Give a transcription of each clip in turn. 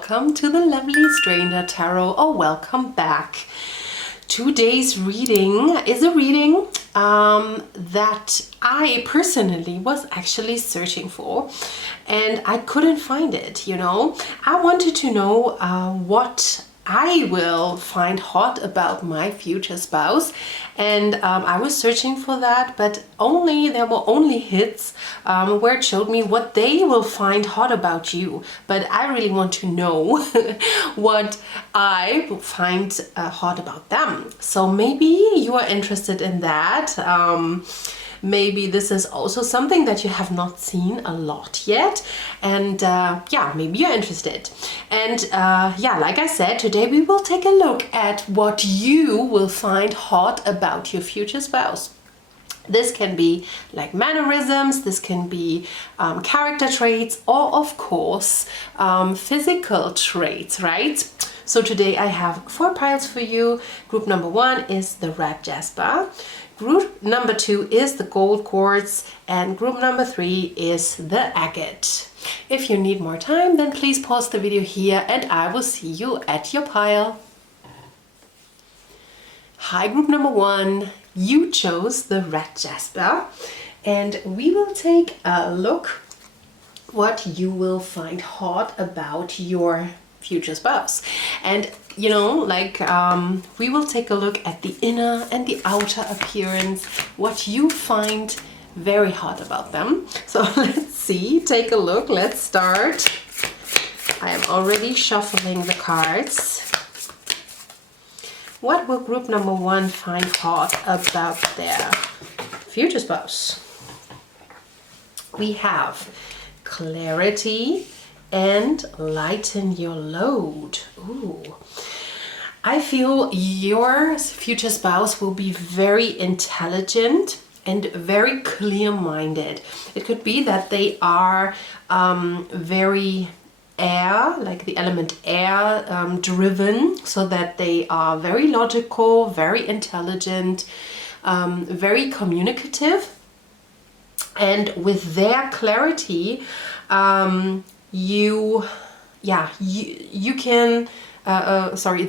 welcome to the Lovely Stranger Tarot, or welcome back. Today's reading is a reading that I personally was actually searching for, and I couldn't find it, you know. I wanted to know what I will find hot about my future spouse, and I was searching for that, but there were only hits where it showed me what they will find hot about you. But I really want to know what I will find hot about them. So maybe you are interested in that. Maybe this is also something that you have not seen a lot yet, and yeah, maybe you're interested. And yeah, like I said, today we will take a look at what you will find hot about your future spouse. This can be like mannerisms, this can be character traits, or of course physical traits, right? So today I have 4 piles for you. Group number 1 is the red jasper. Group number 2 is the gold quartz, and group number 3 is the agate. If you need more time, then please pause the video here and I will see you at your pile. Hi, group number 1. You chose the red jasper, and we will take a look what you will find hot about your future spouse. And you know, like we will take a look at the inner and the outer appearance, what you find very hot about them. So let's see, take a look, let's start. I am already shuffling the cards. What will group number 1 find hot about their future spouse? We have clarity and lighten your load. Ooh. I feel your future spouse will be very intelligent and very clear-minded. It could be that they are very air, like the element air, driven, so that they are very logical, very intelligent, very communicative, and with their clarity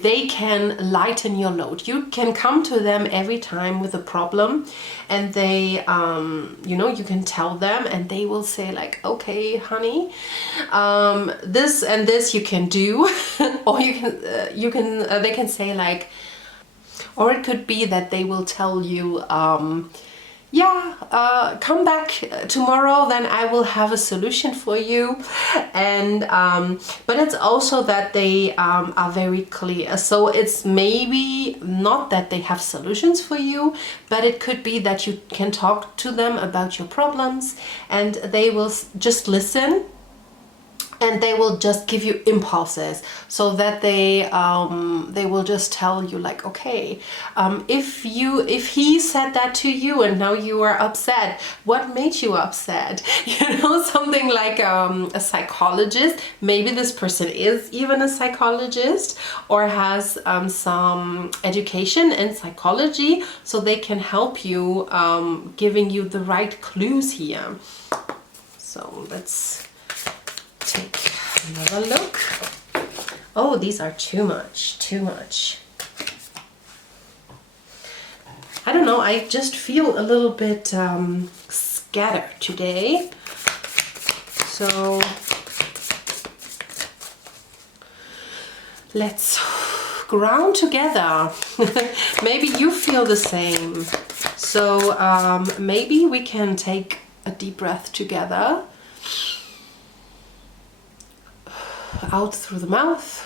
they can lighten your load. You can come to them every time with a problem, and they you know, you can tell them and they will say like, okay honey, this and this you can do or they can say like, or it could be that they will tell you come back tomorrow, then I will have a solution for you. And but it's also that they are very clear. So it's maybe not that they have solutions for you, but it could be that you can talk to them about your problems and they will just listen. And they will just give you impulses, so that they will just tell you like, okay, if he said that to you and now you are upset, what made you upset? You know, something like a psychologist. Maybe this person is even a psychologist or has some education in psychology, so they can help you, giving you the right clues here. So let's take another look. Oh, these are too much. I don't know, I just feel a little bit scattered today. So let's ground together. Maybe you feel the same. So maybe we can take a deep breath together. Out through the mouth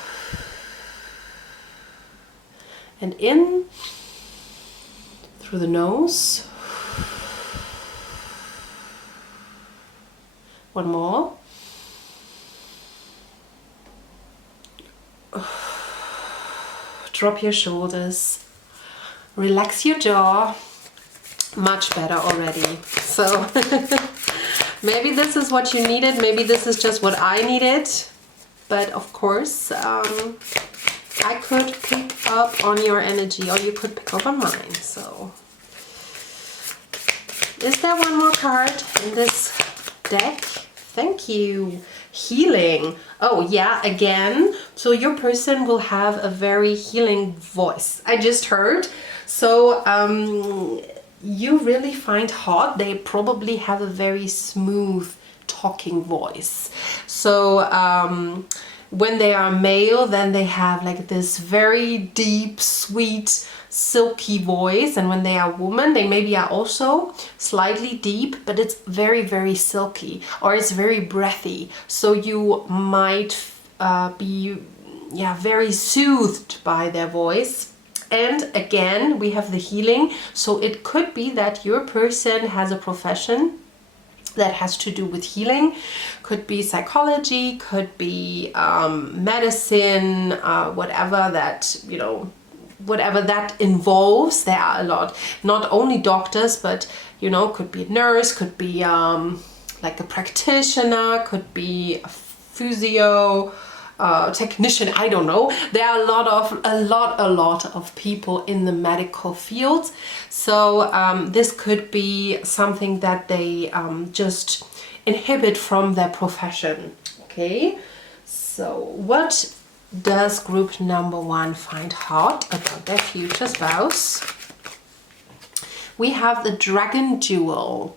and in through the nose. One more. Drop your shoulders, relax your jaw. Much better already. So maybe this is what you needed, maybe this is just what I needed. But of course, I could pick up on your energy, or you could pick up on mine. So, is there one more card in this deck? Thank you. healing. Oh yeah, again. So your person will have a very healing voice. I just heard. So you really find hot. They probably have a very smooth talking voice. So when they are male, then they have like this very deep, sweet, silky voice, and when they are woman, they maybe are also slightly deep, but it's very, very silky, or it's very breathy. So you might be very soothed by their voice. And again, we have the healing. So it could be that your person has a profession that has to do with healing. Could be psychology, could be medicine, whatever that, you know, whatever that involves. There are a lot, not only doctors, but, you know, could be a nurse, could be like a practitioner, could be a physio, technician, I don't know. There are a lot of people in the medical field. So this could be something that they just inhibit from their profession. Okay, so what does group number 1 find hot about their future spouse? We have the Dragon Jewel.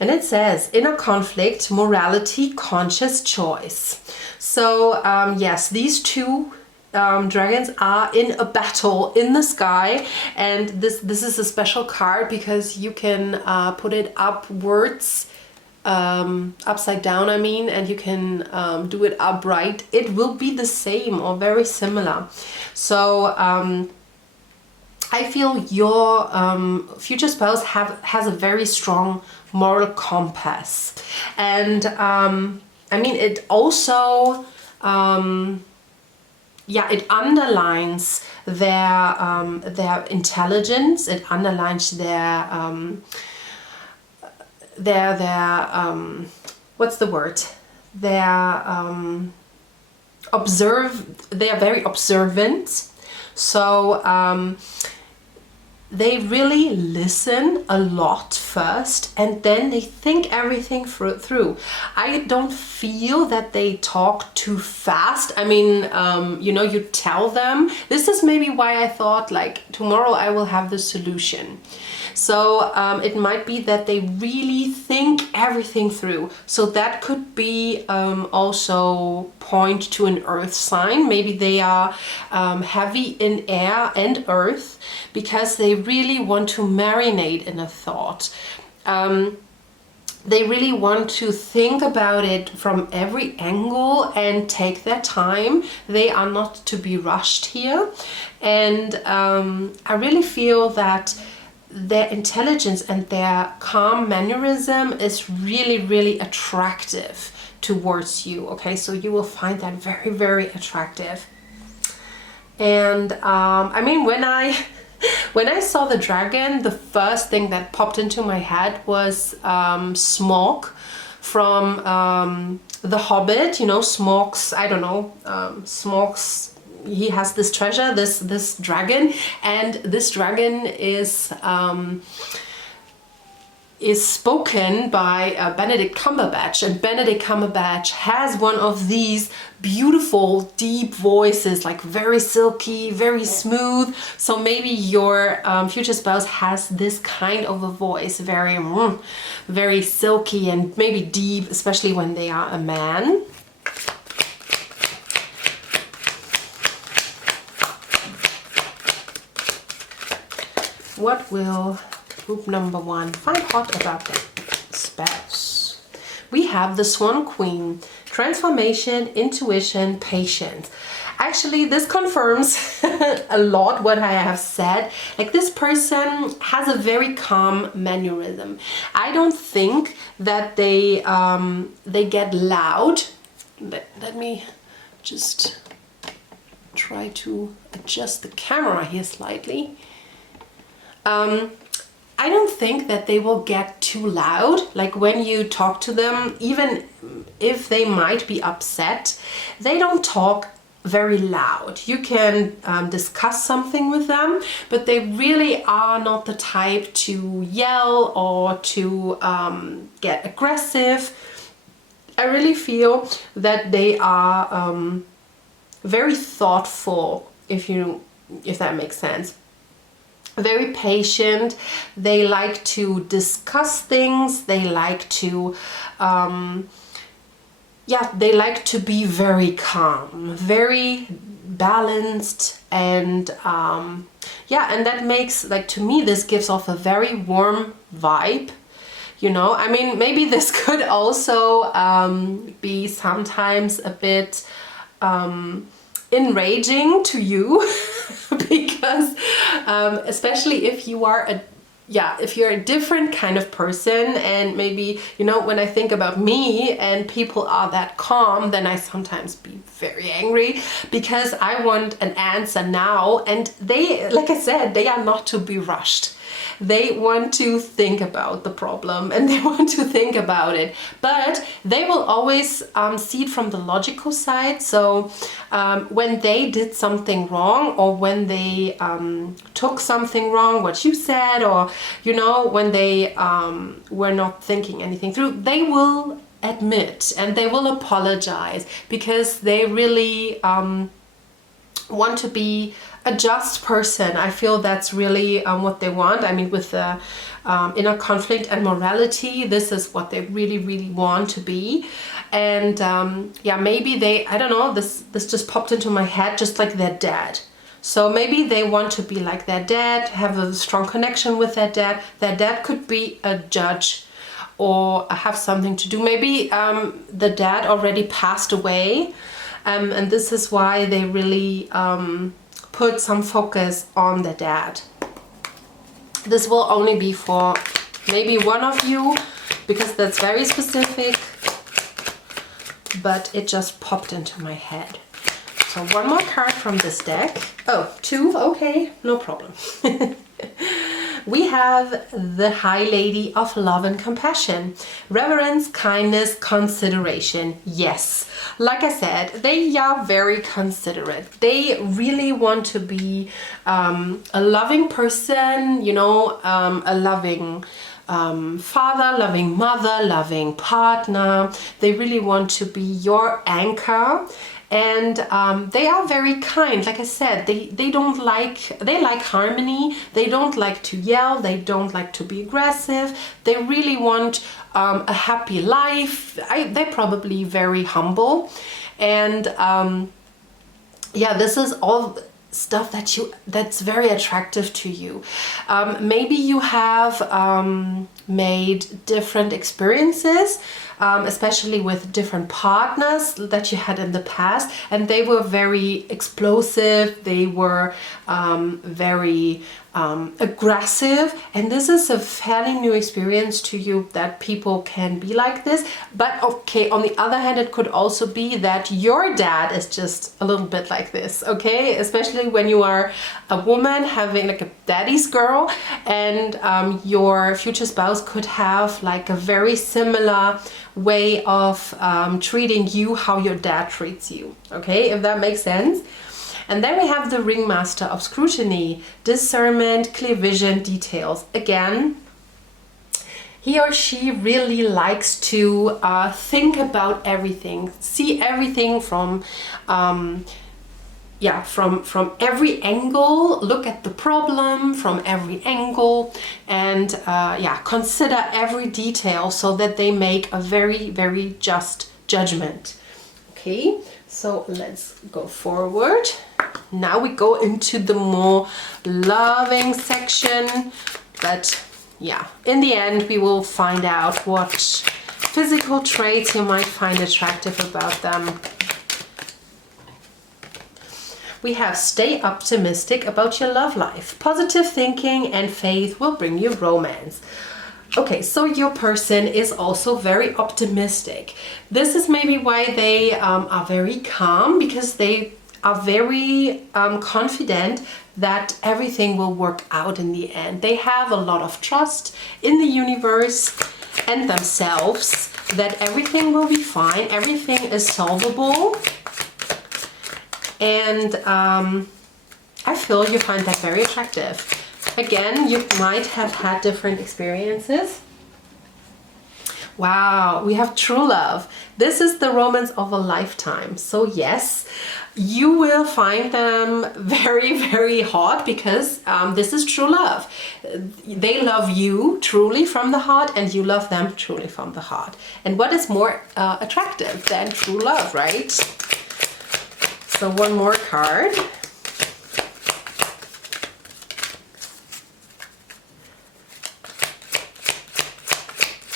And it says, inner conflict, morality, conscious choice. So yes, these two dragons are in a battle in the sky, and this is a special card because you can put it upwards, upside down, I mean, and you can do it upright. It will be the same or very similar. So I feel your future spouse has a very strong moral compass, and I mean, it also it underlines their intelligence. It underlines their what's the word? They are very observant. So they really listen a lot first, and then they think everything through. I don't feel that they talk too fast. I mean, you know, you tell them. This is maybe why I thought, like, tomorrow I will have the solution. So it might be that they really think everything through. So that could be also point to an earth sign. Maybe they are heavy in air and earth because they really want to marinate in a thought. They really want to think about it from every angle and take their time. They are not to be rushed here. And I really feel that their intelligence and their calm mannerism is really, really attractive towards you. Okay, so you will find that very, very attractive. And I mean, when I saw the dragon, the first thing that popped into my head was Smaug from The Hobbit. You know, Smaug's, I don't know, Smaug's, he has this treasure, this dragon, and this dragon is spoken by Benedict Cumberbatch, and Benedict Cumberbatch has one of these beautiful deep voices, like very silky, very smooth. So maybe your future spouse has this kind of a voice, very very silky and maybe deep, especially when they are a man. What will group number 1 find hot about their spouse? We have the Swan Queen. Transformation, intuition, patience. Actually, this confirms a lot what I have said. Like, this person has a very calm mannerism. I don't think that they get loud. Let me just try to adjust the camera here slightly. I don't think that they will get too loud. Like, when you talk to them, even if they might be upset, they don't talk very loud. You can discuss something with them, but they really are not the type to yell or to get aggressive. I really feel that they are very thoughtful, if that makes sense. Very patient. They like to discuss things. They like to they like to be very calm, very balanced, and and that makes, like, to me, this gives off a very warm vibe. You know, I mean, maybe this could also be sometimes a bit enraging to you because especially if you are if you're a different kind of person, and maybe, you know, when I think about me and people are that calm, then I sometimes be very angry because I want an answer now, and they, like I said, they are not to be rushed. They want to think about the problem and they want to think about it, but they will always see it from the logical side. So when they did something wrong, or when they took something wrong, what you said, or, you know, when they were not thinking anything through, they will admit and they will apologize, because they really want to be a just person. I feel that's really what they want. I mean, with the inner conflict and morality, this is what they really, really want to be. And maybe they, I don't know, this just popped into my head, just like their dad. So maybe they want to be like their dad, have a strong connection with their dad. Their dad could be a judge or have something to do. Maybe the dad already passed away, and this is why they really put some focus on the dad. This will only be for maybe one of you, because that's very specific, but it just popped into my head. So one more card from this deck. Oh, two, okay, no problem. We have the High Lady of Love and Compassion. Reverence, kindness, consideration. Yes, like I said, they are very considerate. They really want to be a loving person, you know, a loving father, loving mother, loving partner. They really want to be your anchor. And they are very kind. Like I said, they like harmony. They don't like to yell. They don't like to be aggressive. They really want a happy life. They're probably very humble. And this is all stuff that's very attractive to you. Maybe you have made different experiences, especially with different partners that you had in the past, and they were very explosive, they were very aggressive, and this is a fairly new experience to you, that people can be like this. But okay, on the other hand, it could also be that your dad is just a little bit like this, okay? Especially when you are a woman having like a daddy's girl, and your future spouse could have like a very similar way of treating you, how your dad treats you, okay? If that makes sense. And then we have the Ringmaster of Scrutiny, discernment, clear vision, details. Again, he or she really likes to think about everything, see everything from every angle, look at the problem from every angle, and consider every detail so that they make a very, very just judgment. Okay, so let's go forward. Now we go into the more loving section, but in the end we will find out what physical traits you might find attractive about them. We have stay optimistic about your love life. Positive thinking and faith will bring you romance. Okay, so your person is also very optimistic. This is maybe why they are very calm, because they are very confident that everything will work out in the end. They have a lot of trust in the universe and themselves that everything will be fine, everything is solvable. And I feel you find that very attractive. Again, you might have had different experiences Wow, we have true love. This is the romance of a lifetime. So yes, you will find them very, very hot because this is true love. They love you truly from the heart and you love them truly from the heart. And what is more attractive than true love, right? So one more card.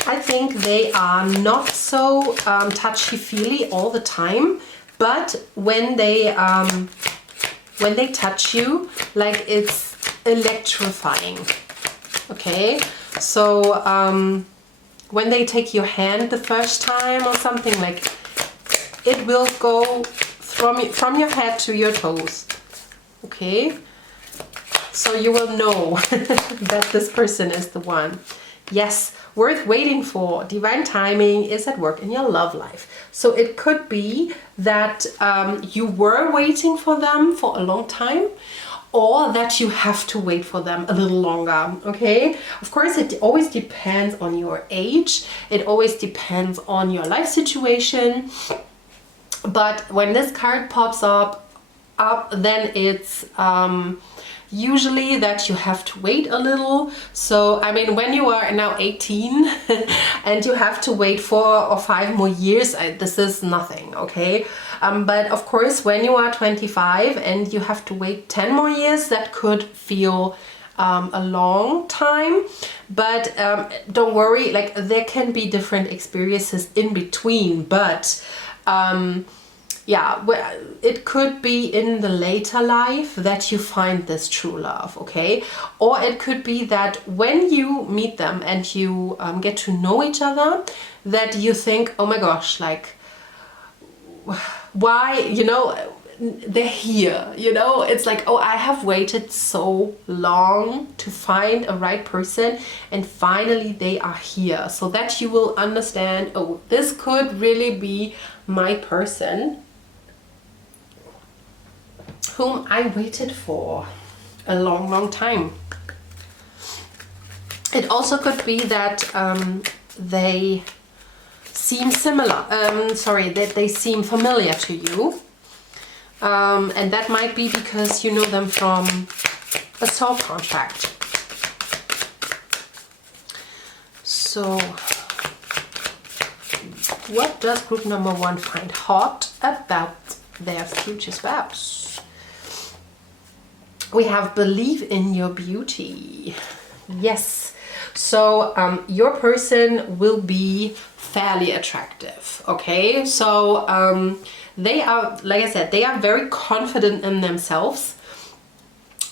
I think they are not so touchy-feely all the time, but when they touch you, like it's electrifying. Okay, so when they take your hand the first time or something, like it will go from your head to your toes. Okay, so you will know that this person is the one. Yes, worth waiting for. Divine timing is at work in your love life. So it could be that you were waiting for them for a long time, or that you have to wait for them a little longer. Okay, of course it always depends on your age, it always depends on your life situation, but when this card pops up then it's usually that you have to wait a little. So I mean, when you are now 18 and you have to wait 4 or 5 more years, this is nothing, okay? But of course, when you are 25 and you have to wait 10 more years, that could feel a long time. But don't worry, like there can be different experiences in between, but yeah, it could be in the later life that you find this true love, okay? Or it could be that when you meet them and you get to know each other, that you think, oh my gosh, like, why, you know, they're here, you know? It's like, oh, I have waited so long to find a right person and finally they are here. So that you will understand, oh, this could really be my person whom I waited for a long, long time. It also could be that they seem similar, that they seem familiar to you. And that might be because you know them from a soul contract. So, what does group number 1 find hot about their future spouse? We have believe in your beauty. Yes. So your person will be fairly attractive. Okay. So they are, like I said, they are very confident in themselves.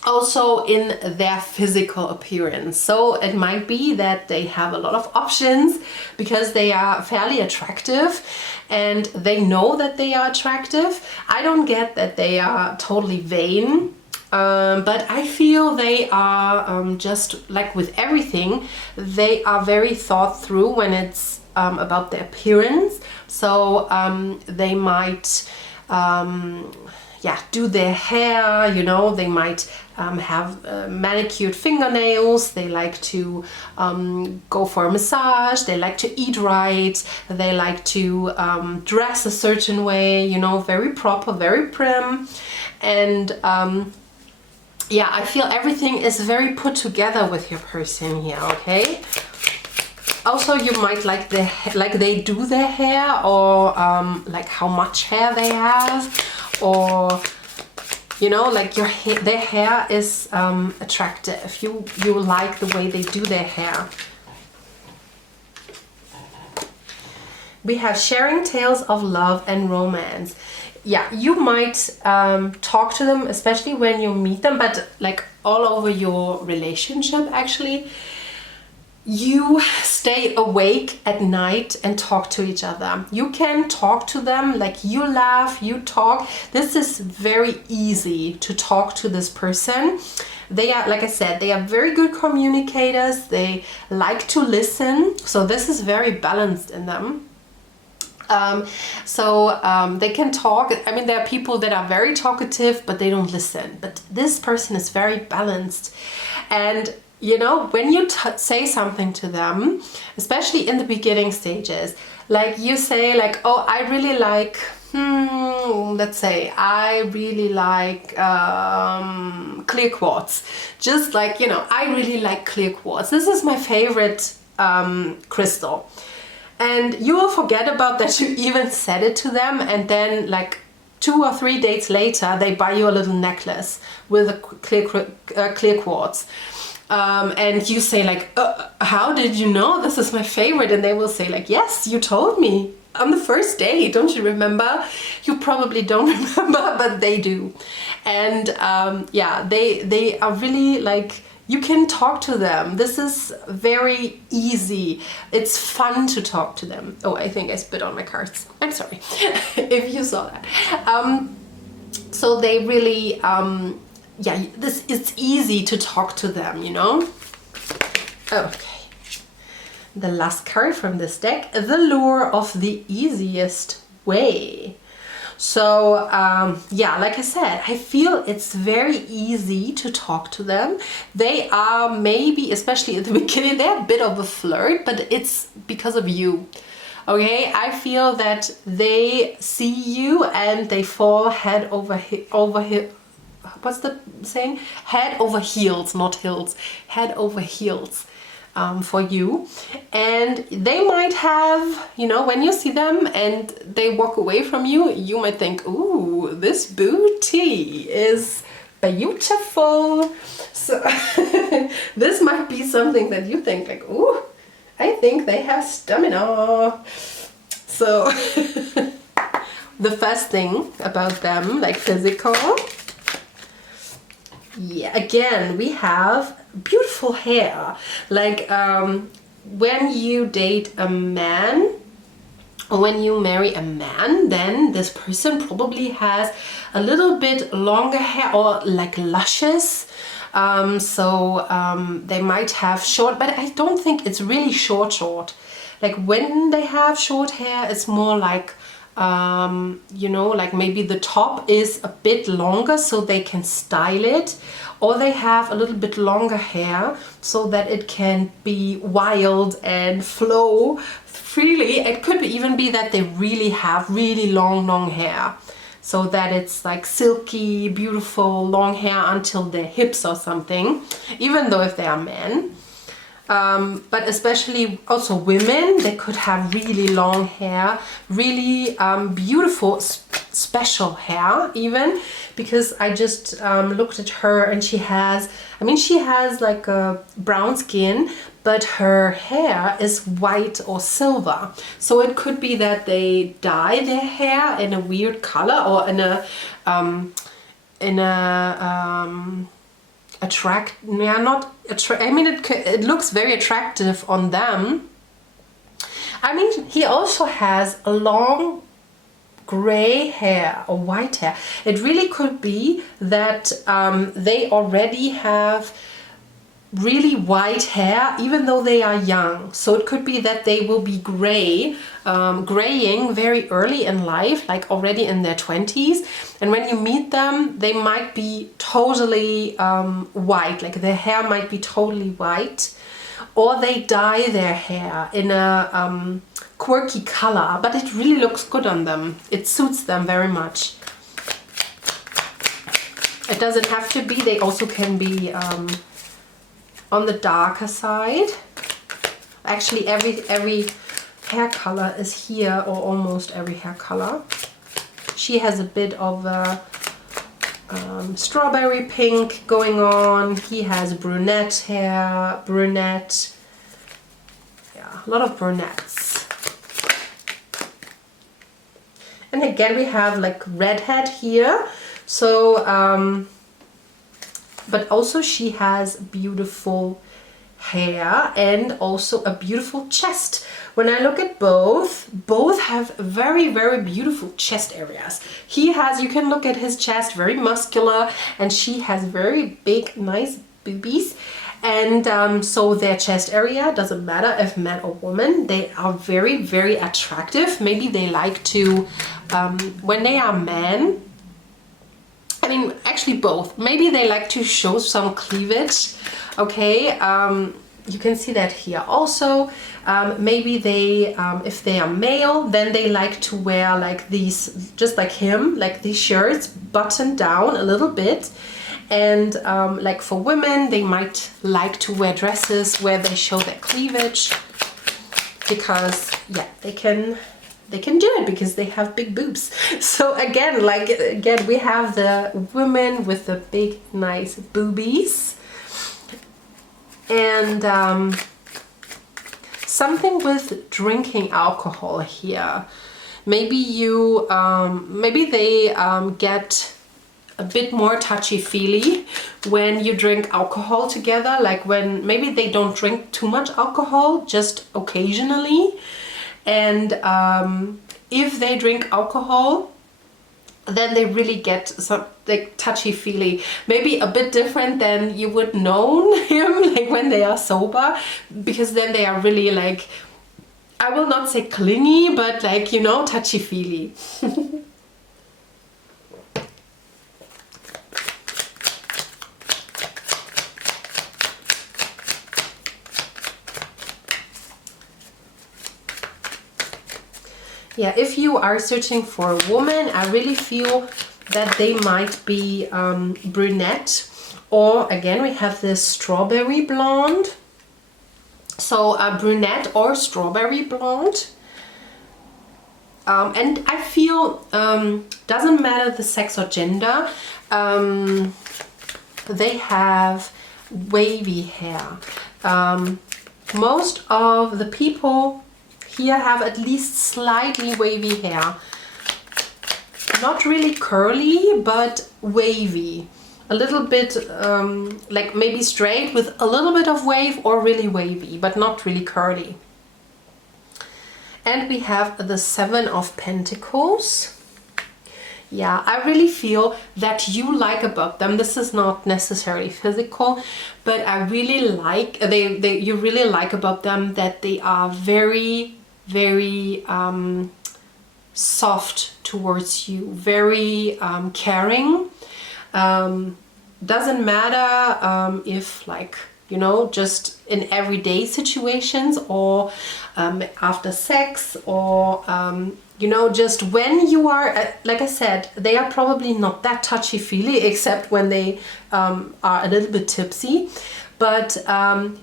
Also in their physical appearance. So it might be that they have a lot of options because they are fairly attractive and they know that they are attractive. I don't get that they are totally vain. But I feel they are just like with everything, they are very thought through when it's about their appearance. So they might do their hair, you know, they might have manicured fingernails, they like to go for a massage, they like to eat right, they like to dress a certain way, you know, very proper, very prim. And yeah, I feel everything is very put together with your person here, okay? Also, you might like they do their hair, or like how much hair they have, or you know, like their hair is attractive. You like the way they do their hair. We have sharing tales of love and romance. Yeah, you might talk to them, especially when you meet them, but like all over your relationship, actually. You stay awake at night and talk to each other. You can talk to them, like you laugh, you talk. This is very easy to talk to this person. They are, like I said, they are very good communicators. They like to listen. So this is very balanced in them. They can talk. I mean, there are people that are very talkative, but they don't listen. But this person is very balanced. And you know, when you say something to them, especially in the beginning stages, like you say like, oh, I really like, let's say, I really like clear quartz. Just like, you know, I really like clear quartz. This is my favorite crystal. And you will forget about that you even said it to them, and then like 2 or 3 days later, they buy you a little necklace with a clear quartz. And you say like, how did you know this is my favorite? And they will say like, yes, you told me on the first day, don't you remember? You probably don't remember, but they do. And yeah, they are really like, you can talk to them. This is very easy. It's fun to talk to them. Oh, I think I spit on my cards. I'm sorry if you saw that. So they really, yeah, it's easy to talk to them, you know? Okay. The last card from this deck, the lure of the easiest way. So yeah, like I said, I feel it's very easy to talk to them. They are maybe, especially at the beginning, they're a bit of a flirt, but it's because of you. Okay, I feel that they see you and they fall head over what's the saying? Head over heels, not hills. Head over heels. For you, and they might have, you know, when you see them and they walk away from you, you might think, ooh, this booty is beautiful. So this might be something that you think like, ooh, I think they have stamina. So the first thing about them, like physical, yeah, again, we have beautiful hair. Like when you date a man or when you marry a man, then this person probably has a little bit longer hair or like luscious. They might have short, but I don't think it's really short. Like when they have short hair, it's more like, you know, like maybe the top is a bit longer so they can style it, or they have a little bit longer hair so that it can be wild and flow freely. It could even be that they really have really long hair, so that it's like silky, beautiful, long hair until their hips or something, even though if they are men. But especially also women, they could have really long hair, really beautiful, special hair even, because I just looked at her and she has, I mean, she has like a brown skin, but her hair is white or silver. So it could be that they dye their hair in a weird color or in a I mean, it looks very attractive on them. I mean, he also has a long gray hair or white hair. It really could be that they already have really white hair even though they are young. So it could be that they will be graying very early in life, like already in their 20s, and when you meet them they might be totally white, like their hair might be totally white, or they dye their hair in a quirky color, but it really looks good on them. It suits them very much. It doesn't have to be, they also can be on the darker side. Actually every hair color is here, or almost every hair color. She has a bit of a strawberry pink going on. He has brunette hair, brunette. Yeah, a lot of brunettes. And again we have like redhead here. So but also she has beautiful hair and also a beautiful chest. When I look at both have very, very beautiful chest areas. He has, you can look at his chest, very muscular, and she has very big, nice boobies. And so their chest area, doesn't matter if man or woman, they are very, very attractive. Maybe they like to, when they are men, I mean, actually both. Maybe they like to show some cleavage, okay? You can see that here also. Maybe they, if they are male, then they like to wear like these, just like him, like these shirts buttoned down a little bit. And like for women, they might like to wear dresses where they show their cleavage, because yeah, they can do it because they have big boobs. So again, we have the women with the big nice boobies, and something with drinking alcohol here. Maybe you maybe they get a bit more touchy-feely when you drink alcohol together, like when maybe they don't drink too much alcohol, just occasionally. And if they drink alcohol, then they really get some like touchy-feely, maybe a bit different than you would know him like when they are sober, because then they are really like, I will not say clingy, but like, you know, touchy-feely. Yeah, if you are searching for a woman, I really feel that they might be brunette, or again we have this strawberry blonde. So a brunette or strawberry blonde. And I feel, doesn't matter the sex or gender, they have wavy hair. Most of the people here have at least slightly wavy hair. Not really curly, but wavy. A little bit like maybe straight with a little bit of wave, or really wavy, but not really curly. And we have the Seven of Pentacles. Yeah, I really feel that you like about them. This is not necessarily physical, but I really like, you really like about them that they are very, very soft towards you, very caring. Doesn't matter if, like, you know, just in everyday situations, or after sex, or you know, just when you are, like I said, they are probably not that touchy-feely, except when they are a little bit tipsy, but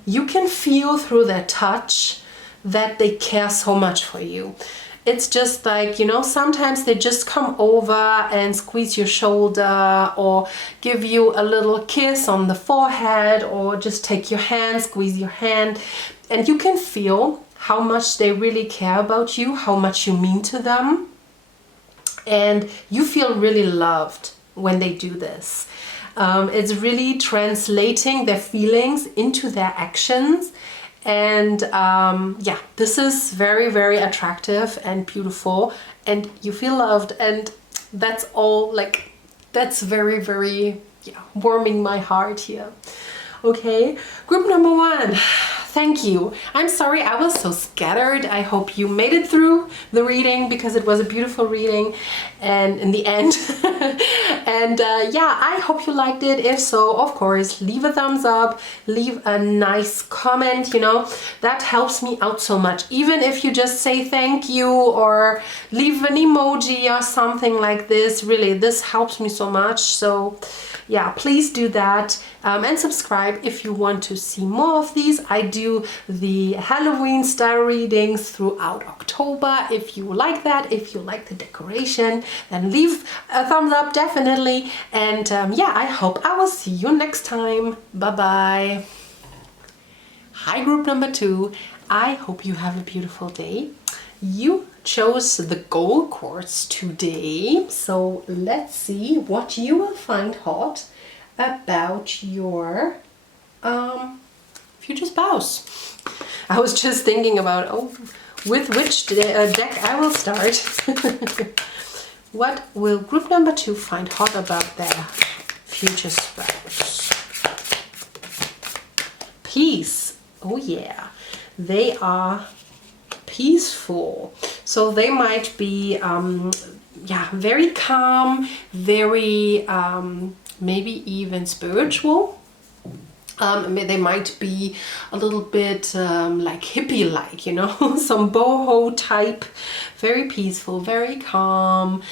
you can feel through their touch that they care so much for you. It's just like, you know, sometimes they just come over and squeeze your shoulder, or give you a little kiss on the forehead, or just take your hand, squeeze your hand, and you can feel how much they really care about you, how much you mean to them, and you feel really loved when they do this. It's really translating their feelings into their actions. And yeah, this is very, very attractive and beautiful, and you feel loved, and that's all, like, that's very, very, yeah, warming my heart here. Okay, group number one, thank you. I'm sorry I was so scattered. I hope you made it through the reading, because it was a beautiful reading, and in the end. And yeah, I hope you liked it. If so, of course, leave a thumbs up, leave a nice comment, you know, that helps me out so much. Even if you just say thank you, or leave an emoji or something like this, really, this helps me so much. So yeah, please do that, and subscribe if you want to see more of these. I do the Halloween style readings throughout October. If you like that, if you like the decoration, then leave a thumbs up, definitely. And yeah, I hope I will see you next time. Bye bye. Hi, group number two. I hope you have a beautiful day. You chose the gold quartz today, so let's see what you will find hot about your future spouse. I was just thinking about, oh, with which deck I will start. What will group number two find hot about their future spouse? Peace. Oh yeah, they are peaceful. So they might be yeah, very calm, very maybe even spiritual. They might be a little bit like hippie-like, you know, some boho type, very peaceful, very calm.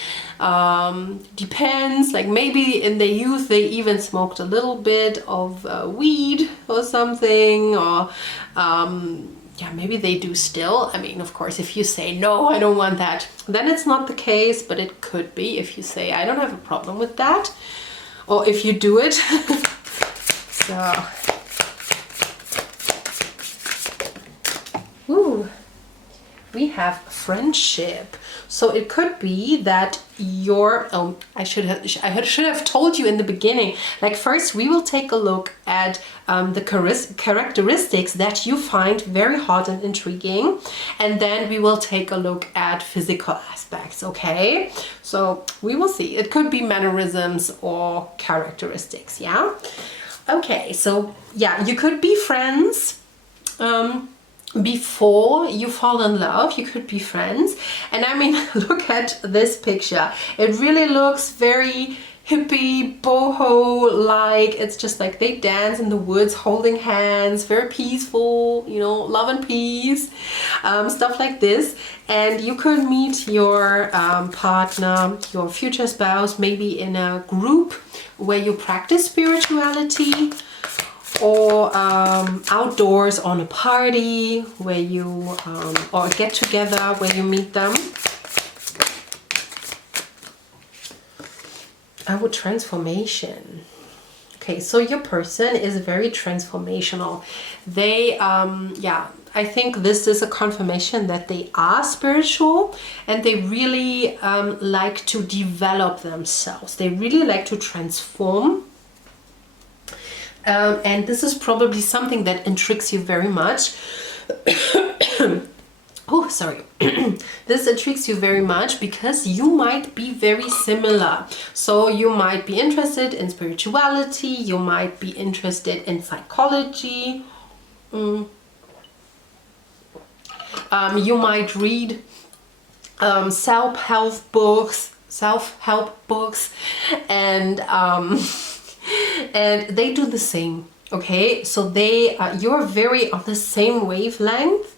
Depends, like maybe in their youth they even smoked a little bit of weed or something, or yeah, maybe they do still. I mean, of course, if you say, no, I don't want that, then it's not the case, but it could be if you say, I don't have a problem with that, or if you do it. So, ooh, we have friendship. So it could be that your, I should have told you in the beginning, like first we will take a look at the characteristics that you find very hot and intriguing, and then we will take a look at physical aspects, okay? So we will see. It could be mannerisms or characteristics, yeah? Okay, so yeah, you could be friends. Before you fall in love, you could be friends. And I mean, look at this picture. It really looks very hippie, boho-like. It's just like they dance in the woods holding hands, very peaceful, you know, love and peace, stuff like this. And you could meet your partner, your future spouse, maybe in a group where you practice spirituality, or outdoors on a party where you, or a get together where you meet them. Transformation. Okay, so your person is very transformational. They, yeah, I think this is a confirmation that they are spiritual, and they really like to develop themselves. They really like to transform. And this is probably something that intrigues you very much. Oh, sorry. This intrigues you very much because you might be very similar. So you might be interested in spirituality, you might be interested in psychology. You might read self-help books, and and they do the same. Okay, so they you're very on the same wavelength,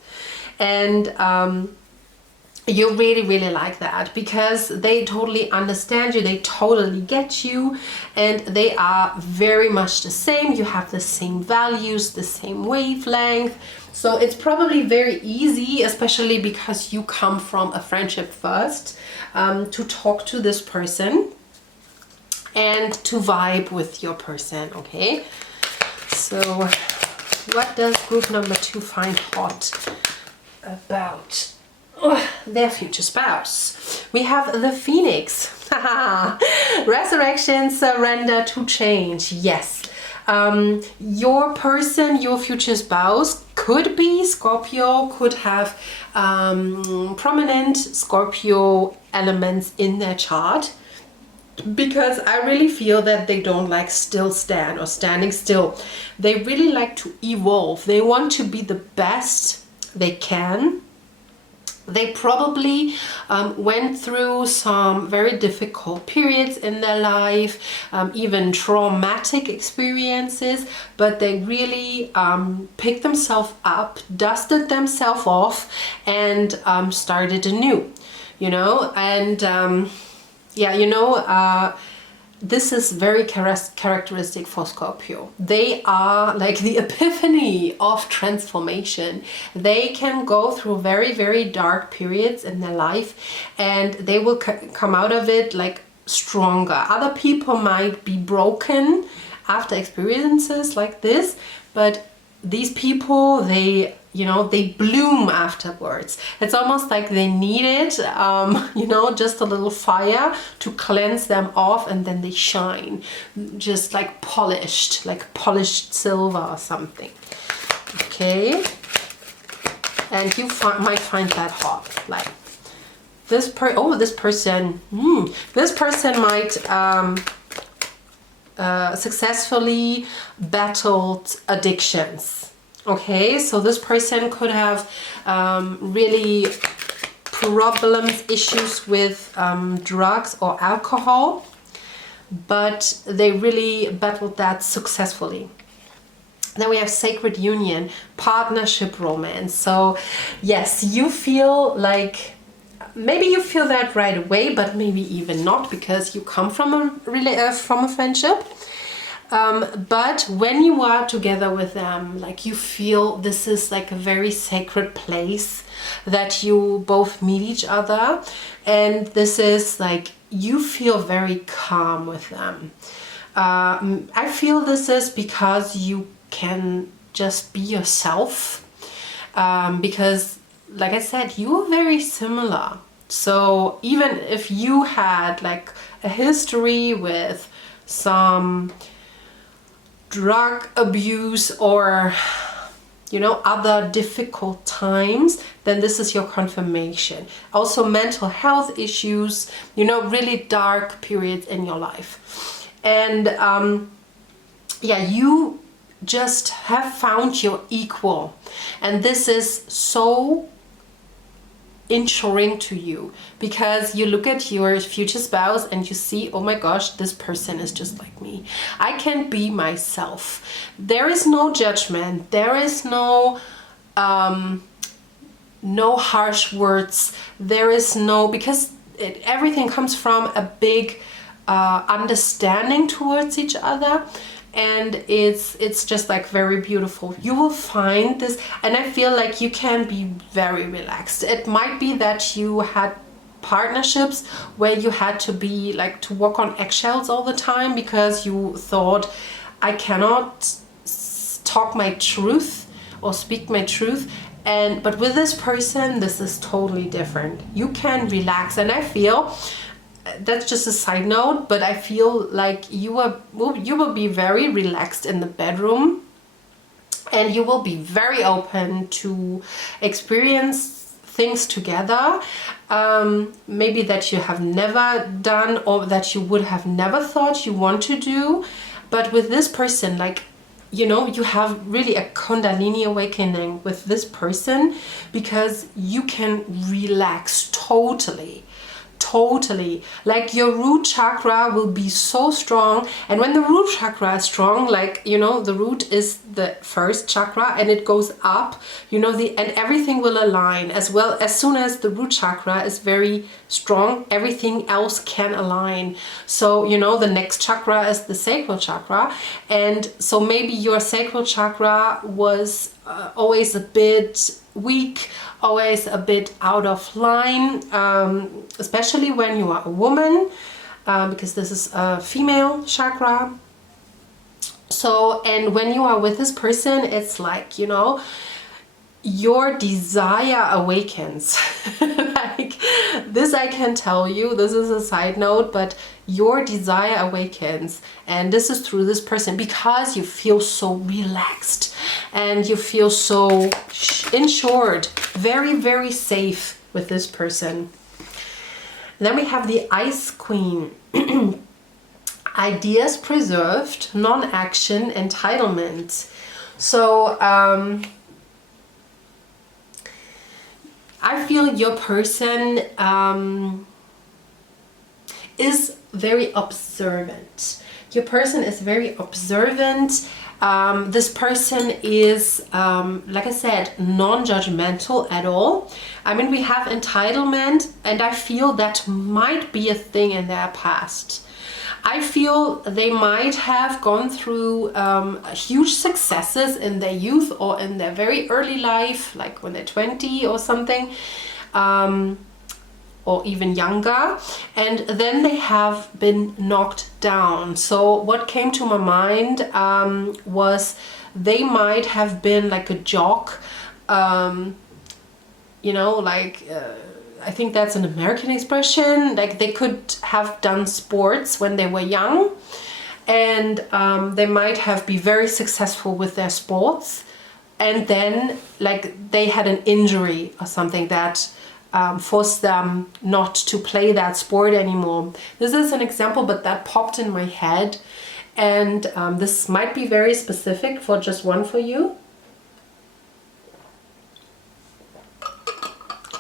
and you really like that because they totally understand you, they totally get you, and they are very much the same. You have the same values, the same wavelength. So it's probably very easy, especially because you come from a friendship first, to talk to this person and to vibe with your person, okay? So what does group number 2 find hot about their future spouse? We have the Phoenix. Resurrection, surrender to change. Yes. Your person, your future spouse, could be Scorpio, could have prominent Scorpio elements in their chart, because I really feel that they don't like still stand or standing still. They really like to evolve. They want to be the best they can. They probably went through some very difficult periods in their life, even traumatic experiences, but they really picked themselves up, dusted themselves off, and started anew, you know. And yeah, you know, this is very characteristic for Scorpio. They are like the epiphany of transformation. They can go through very dark periods in their life, and they will come out of it like stronger. Other people might be broken after experiences like this, but these people, they, you know, they bloom afterwards. It's almost like they needed, you know, just a little fire to cleanse them off, and then they shine, just like polished silver or something. Okay, and you might find that hot. Like this this person might successfully battled addictions. Okay, so this person could have really problems, issues with drugs or alcohol, but they really battled that successfully. Then we have sacred union, partnership, romance. So yes, you feel like, maybe you feel that right away, but maybe even not, because you come from a friendship. But when you are together with them, like, you feel this is like a very sacred place, that you both meet each other, and this is like, you feel very calm with them. I feel this is because you can just be yourself, because like I said, you are very similar. So even if you had like a history with some drug abuse or, you know, other difficult times, then this is your confirmation. Also mental health issues, you know, really dark periods in your life. And yeah, you just have found your equal, and this is so ensuring to you, because you look at your future spouse and you see, oh my gosh, this person is just like me. I can be myself. There is no judgment. There is no no harsh words. There is no, because everything comes from a big understanding towards each other. And it's just like very beautiful. You will find this, and I feel like you can be very relaxed. It might be that you had partnerships where you had to be like, to walk on eggshells all the time, because you thought, I cannot talk my truth or speak my truth. But with this person, this is totally different. You can relax, and I feel, that's just a side note, but I feel like you will be very relaxed in the bedroom, and you will be very open to experience things together, maybe that you have never done, or that you would have never thought you want to do. But with this person, like, you know, you have really a Kundalini awakening with this person, because you can relax totally. Like, your root chakra will be so strong. And when the root chakra is strong, like, you know, the root is the first chakra and it goes up, you know, and everything will align as well. As soon as the root chakra is very strong, everything else can align. So, you know, the next chakra is the sacral chakra. And so maybe your sacral chakra was always a bit weak, always a bit out of line, especially when you are a woman, because this is a female chakra. So, and when you are with this person, it's like, you know, your desire awakens. Like, this I can tell you, this is a side note, but your desire awakens, and this is through this person, because you feel so relaxed and you feel so, in short, very, very safe with this person. Then we have the Ice Queen. Ideas preserved, non-action, entitlement. So I feel your person is very observant. Your person is very observant. This person is, like I said, non-judgmental at all. I mean, we have entitlement, and I feel that might be a thing in their past. I feel they might have gone through huge successes in their youth or in their very early life, like when they're 20 or something, or even younger, and then they have been knocked down. So what came to my mind was they might have been like a jock, you know, like I think that's an American expression. Like, they could have done sports when they were young, and they might have been very successful with their sports, and then like they had an injury or something that forced them not to play that sport anymore. This is an example, but that popped in my head, and this might be very specific for just one for you.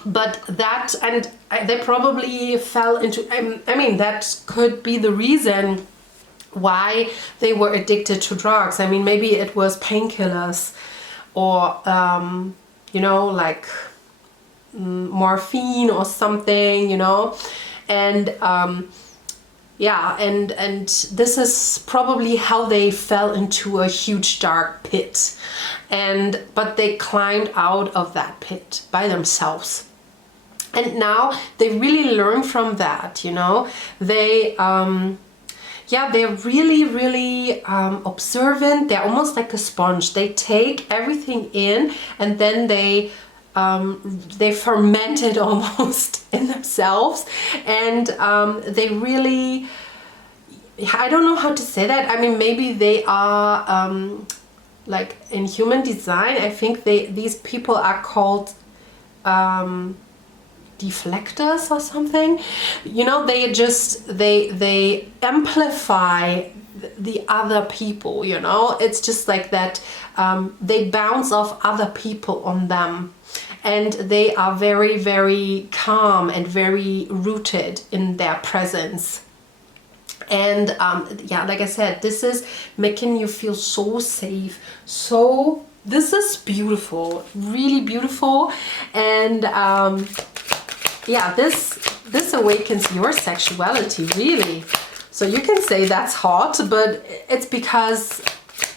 But that, and they probably fell into, I mean, that could be the reason why they were addicted to drugs. I mean, maybe it was painkillers or, you know, like morphine or something, you know. And yeah, and this is probably how they fell into a huge dark pit. But they climbed out of that pit by themselves. And now they really learn from that, you know. They yeah, they're really, really observant. They're almost like a sponge. They take everything in, and then they ferment it almost in themselves. And they really, I don't know how to say that. I mean, maybe they are like in human design, I think these people are called deflectors or something, you know. They just they amplify the other people, you know. It's just like that. They bounce off other people on them, and they are very, very calm and very rooted in their presence. And yeah, like I said, this is making you feel so safe. So this is beautiful, really beautiful. And yeah, this awakens your sexuality, really. So you can say that's hot, but it's because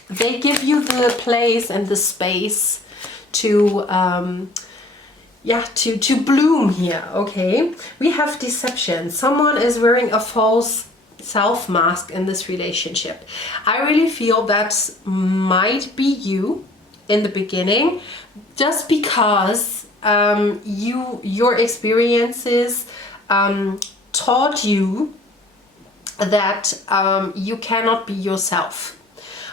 they give you the place and the space to yeah, to bloom here. Okay, we have deception. Someone is wearing a false self mask in this relationship. I really feel that might be you in the beginning, just because your experiences taught you that you cannot be yourself.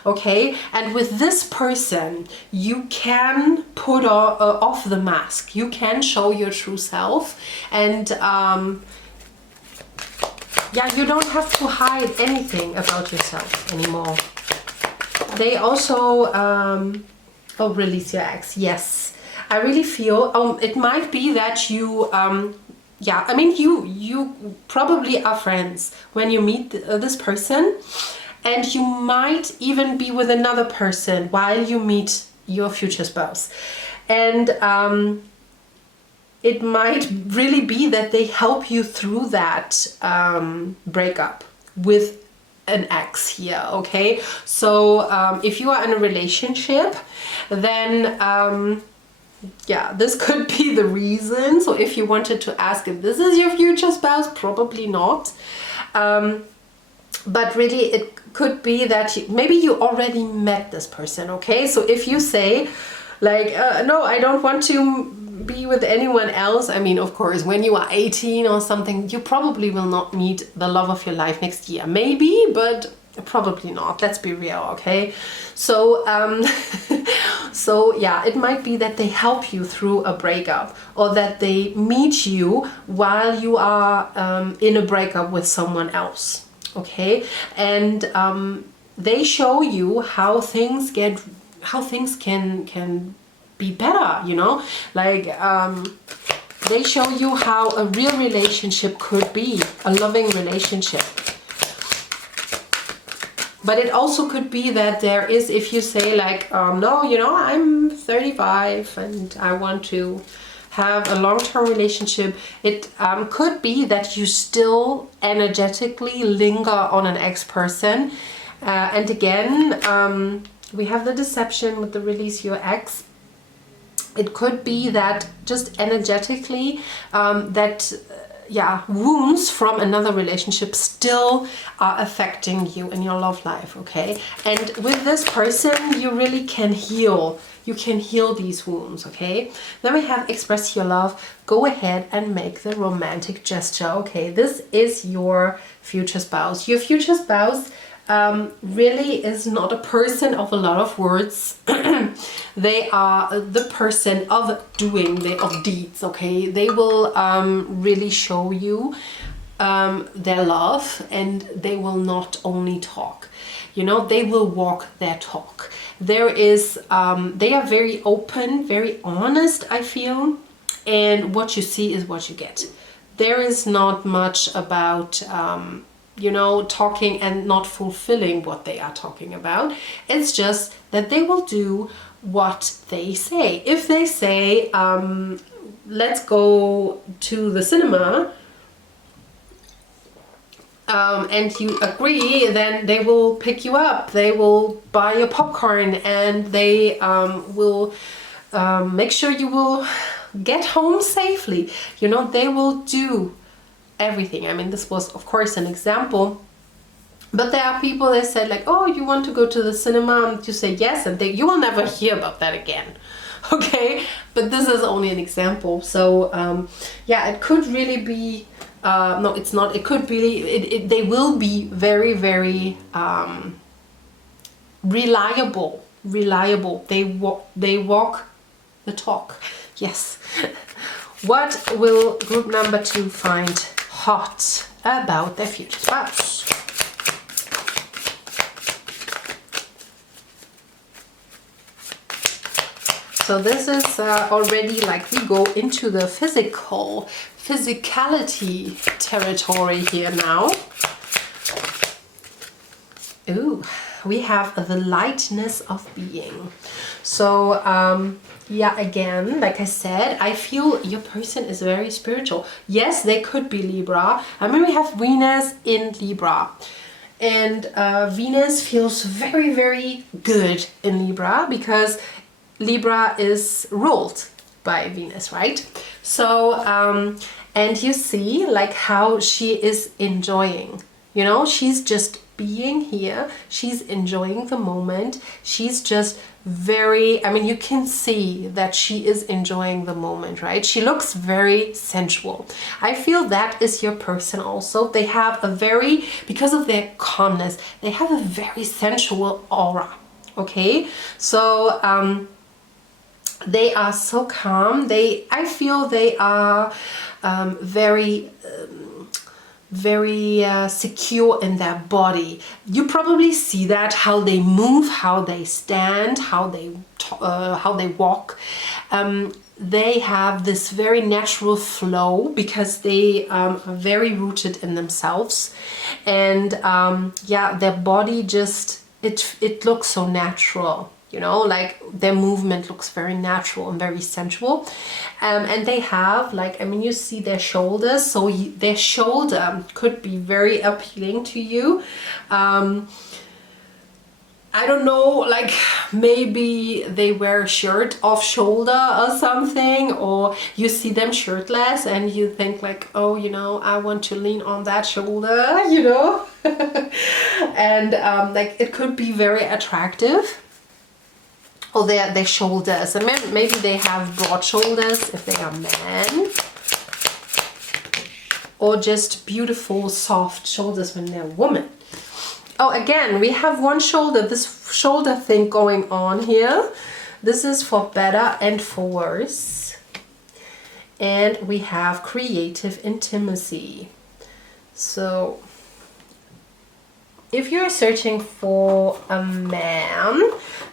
Okay, and with this person you can put off the mask, you can show your true self, and yeah, you don't have to hide anything about yourself anymore. They also oh, release your ex. Yes, I really feel it might be that you yeah, I mean, you probably are friends when you meet this person, and you might even be with another person while you meet your future spouse. And it might really be that they help you through that breakup with an ex here, okay? So if you are in a relationship, then yeah, this could be the reason. So if you wanted to ask if this is your future spouse, probably not. But really it could be that maybe you already met this person, okay? So if you say like, no, I don't want to be with anyone else. I mean, of course, when you are 18 or something, you probably will not meet the love of your life next year. Maybe, but probably not. Let's be real, okay? So, so yeah, it might be that they help you through a breakup, or that they meet you while you are in a breakup with someone else, okay? And they show you how things can be better, you know, like they show you how a real relationship could be, a loving relationship. But it also could be that there is, if you say like, no, you know, I'm 35 and I want to have a long-term relationship, it could be that you still energetically linger on an ex-person. And again, we have the deception with the release your ex. It could be that just energetically that yeah, wounds from another relationship still are affecting you in your love life, okay? And with this person you really can heal. You can heal these wounds, okay? Then we have express your love. Go ahead and make the romantic gesture, okay? This is your future spouse. Your future spouse really is not a person of a lot of words. They are the person of doing, of deeds, okay? They will really show you their love, and they will not only talk, you know, they will walk their talk. There is, they are very open, very honest, I feel. and what you see is what you get. There is not much about you know, talking and not fulfilling what they are talking about. It's just that they will do what they say. If they say, let's go to the cinema, and you agree, then they will pick you up, they will buy your popcorn, and they will make sure you will get home safely. You know, they will do everything. I mean, this was of course an example, but there are people that said like, oh, you want to go to the cinema, and you say yes, and you will never hear about that again. Okay, but this is only an example. So yeah, it could really be no, it's not, it could be, they will be very, very reliable. They walk the talk. Yes. What will group number 2 find hot about their future spouse? So this is already like we go into the physicality territory here now. Ooh, we have the lightness of being. So yeah, again, like I said, I feel your person is very spiritual. Yes, they could be Libra. I mean, we have Venus in Libra. And Venus feels very, very good in Libra because Libra is ruled by Venus, right? So, and you see like how she is enjoying, you know, she's just being here. She's enjoying the moment. She's just very, I mean, you can see that she is enjoying the moment, right? She looks very sensual. I feel that is your person also. They have a very, because of their calmness, they have a very sensual aura, okay? So, they are so calm. I feel they are very secure in their body. You probably see that, how they move, how they stand, how they walk. They have this very natural flow because they are very rooted in themselves, and yeah, their body just it looks so natural. You know, like their movement looks very natural and very sensual. And they have, like, I mean, you see their shoulders, so their shoulder could be very appealing to you. I don't know, like maybe they wear a shirt off shoulder or something, or you see them shirtless and you think like, oh, you know, I want to lean on that shoulder, you know. And like it could be very attractive. Or their shoulders, and maybe they have broad shoulders if they are men, or just beautiful soft shoulders when they're women. Oh, again, we have one shoulder, this shoulder thing going on here. This is for better and for worse. And we have creative intimacy. So if you're searching for a man,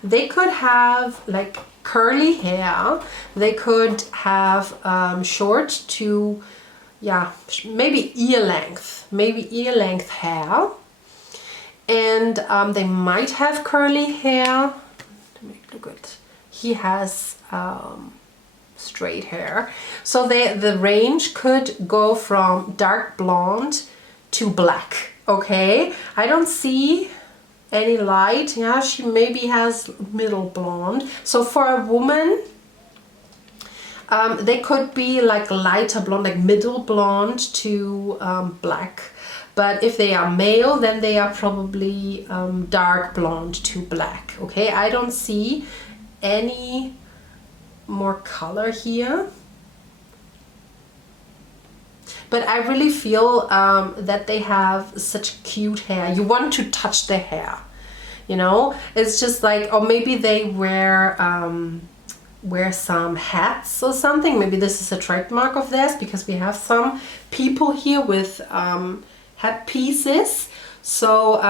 they could have like curly hair. They could have short to, yeah, maybe ear length hair. And they might have curly hair. Look at, he has straight hair. So the range could go from dark blonde to black. Okay, I don't see any light. Yeah, she maybe has middle blonde. So for a woman, they could be like lighter blonde, like middle blonde to black. But if they are male, then they are probably dark blonde to black. Okay, I don't see any more color here. But I really feel that they have such cute hair. You want to touch their hair, you know? It's just like, or maybe they wear some hats or something. Maybe this is a trademark of theirs, because we have some people here with hat pieces. So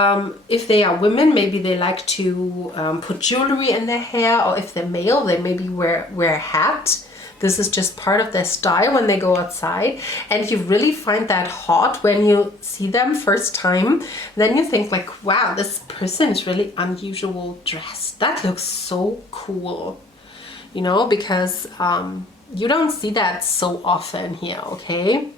if they are women, maybe they like to put jewelry in their hair, or if they're male, they maybe wear a hat. This is just part of their style when they go outside. And you really find that hot when you see them first time. Then you think like, wow, this person is really unusual dressed. That looks so cool, you know, because you don't see that so often here, okay?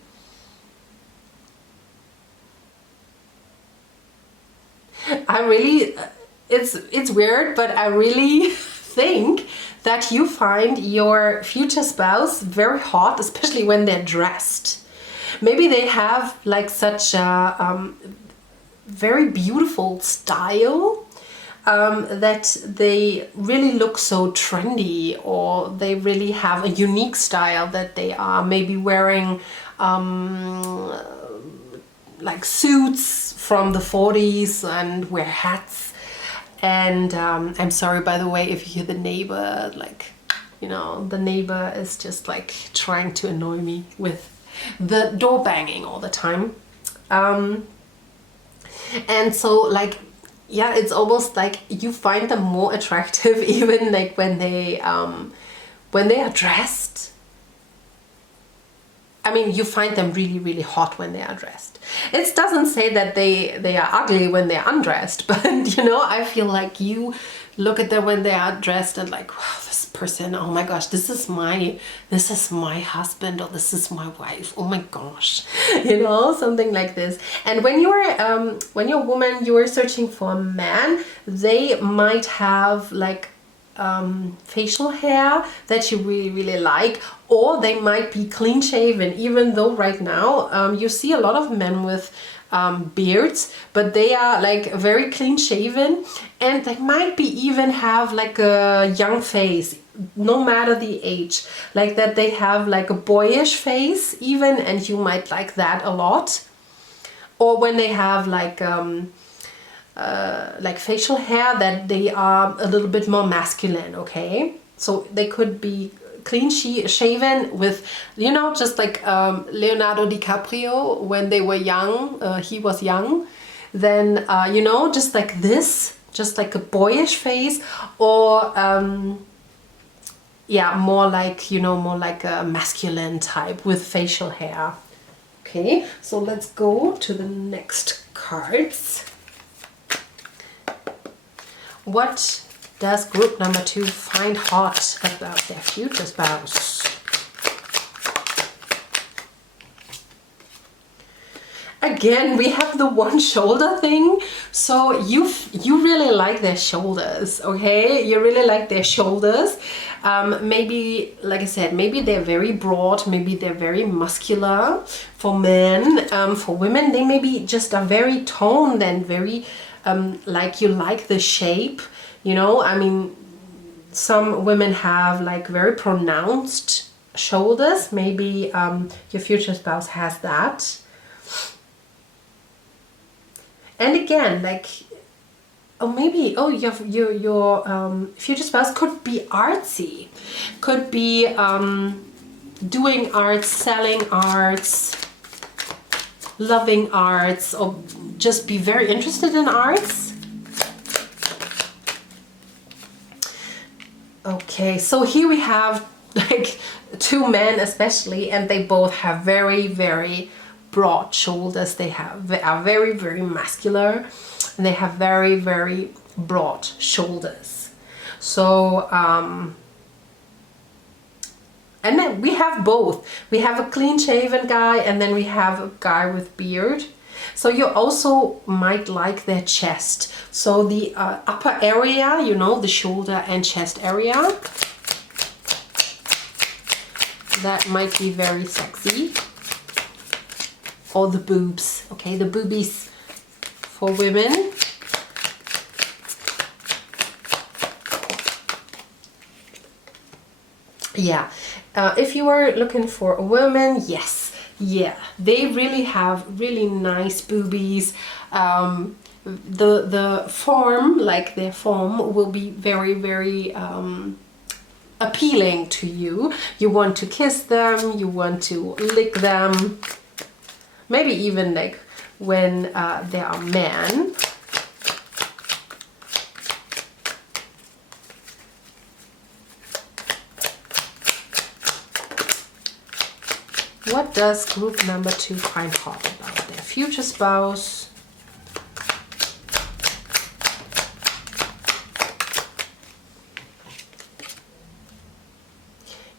I really, it's weird, but I really think that you find your future spouse very hot, especially when they're dressed. Maybe they have like such a very beautiful style that they really look so trendy, or they really have a unique style that they are maybe wearing like suits from the 40s and wear hats. And I'm sorry, by the way, if you hear the neighbor, like, you know, the neighbor is just like trying to annoy me with the door banging all the time. And so like, yeah, it's almost like you find them more attractive even like when they are dressed. I mean, you find them really, really hot when they are dressed. It doesn't say that they are ugly when they're undressed, but you know, I feel like you look at them when they are dressed and like, wow, this person, oh my gosh, this is my husband, or this is my wife, oh my gosh, you know, something like this. And when you're a woman, you are searching for a man, they might have like facial hair that you really, really like, or they might be clean shaven, even though right now you see a lot of men with beards, but they are like very clean shaven, and they might be even have like a young face, no matter the age, like that they have like a boyish face even, and you might like that a lot. Or when they have like facial hair, that they are a little bit more masculine, okay? So they could be clean shaven with, you know, just like Leonardo DiCaprio when they were young, he was young, then you know, just like this, just like a boyish face, or yeah, more like, you know, more like a masculine type with facial hair. Okay, so let's go to the next cards. What does group number 2 find hot about their future spouse? Again, we have the one shoulder thing. So you really like their shoulders, okay? You really like their shoulders. Maybe, like I said, maybe they're very broad, maybe they're very muscular for men. For women, they maybe just are very toned and very like you like the shape, you know. I mean, some women have like very pronounced shoulders. Maybe your future spouse has that. And again, like, or maybe, oh, your future spouse could be artsy, could be doing arts, selling arts, loving arts, or just be very interested in arts. Okay, so here we have like 2 men especially, and they both have very, very broad shoulders. They are very, very muscular, and they have very, very broad shoulders. So and then we have both. We have a clean shaven guy, and then we have a guy with beard. So you also might like their chest. So the upper area, you know, the shoulder and chest area, that might be very sexy. Or the boobs, okay, the boobies for women. Yeah, if you are looking for a woman, yes, yeah, they really have really nice boobies. The form, like their form, will be very, very appealing to you. You want to kiss them, you want to lick them. Maybe even like when they are men. What does group number 2 find hot about their future spouse?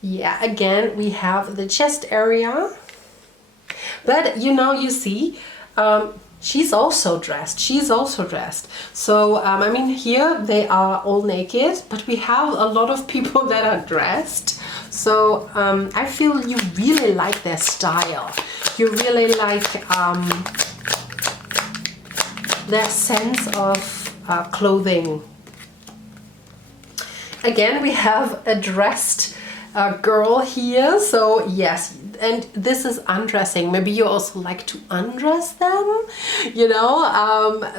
Yeah, again, we have the chest area. But you see, she's also dressed. She's also dressed. So, I mean, here they are all naked, but we have a lot of people that are dressed. So, I feel you really like their style. You really like their sense of clothing. Again, we have a dressed girl here. So, yes. And this is undressing. Maybe you also like to undress them,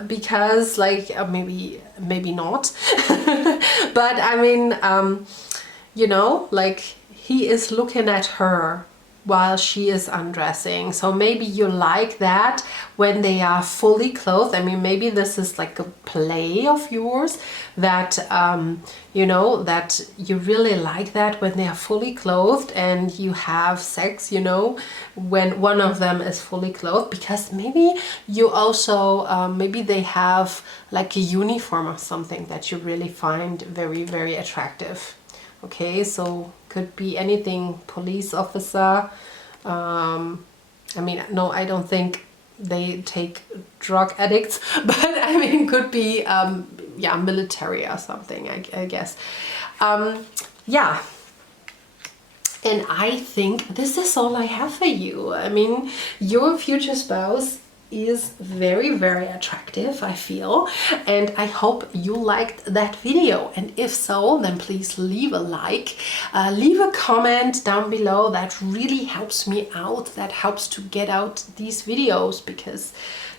because like maybe not. But I mean, like he is looking at her while she is undressing. So maybe you like that when they are fully clothed. I mean, maybe this is like a play of yours that, that you really like that when they are fully clothed and you have sex, when one of them is fully clothed, because maybe you also, maybe they have like a uniform or something that you really find very, very attractive. Okay, so could be anything, police officer. I mean, no, I don't think they take drug addicts, but I mean, could be, yeah, military or something, I guess. Yeah. And I think this is all I have for you. I mean, your future spouse is very, very attractive, I feel, and I hope you liked that video. And if so, then please leave a like, leave a comment down below. That really helps me out. That helps to get out these videos, because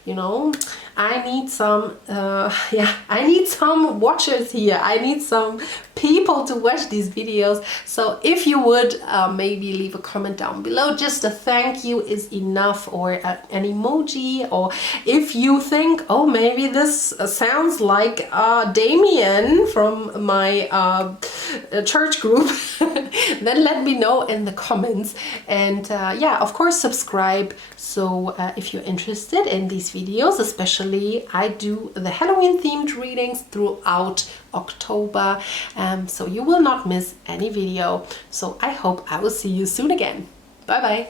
I need some I need some watchers here. I need some people to watch these videos. So if you would maybe leave a comment down below, just a thank you is enough, or an emoji, or if you think, oh, maybe this sounds like Damien from my church group, then let me know in the comments. And yeah, of course, subscribe. So if you're interested in these videos, especially I do the Halloween themed readings throughout October, so you will not miss any video. So I hope I will see you soon again. Bye bye.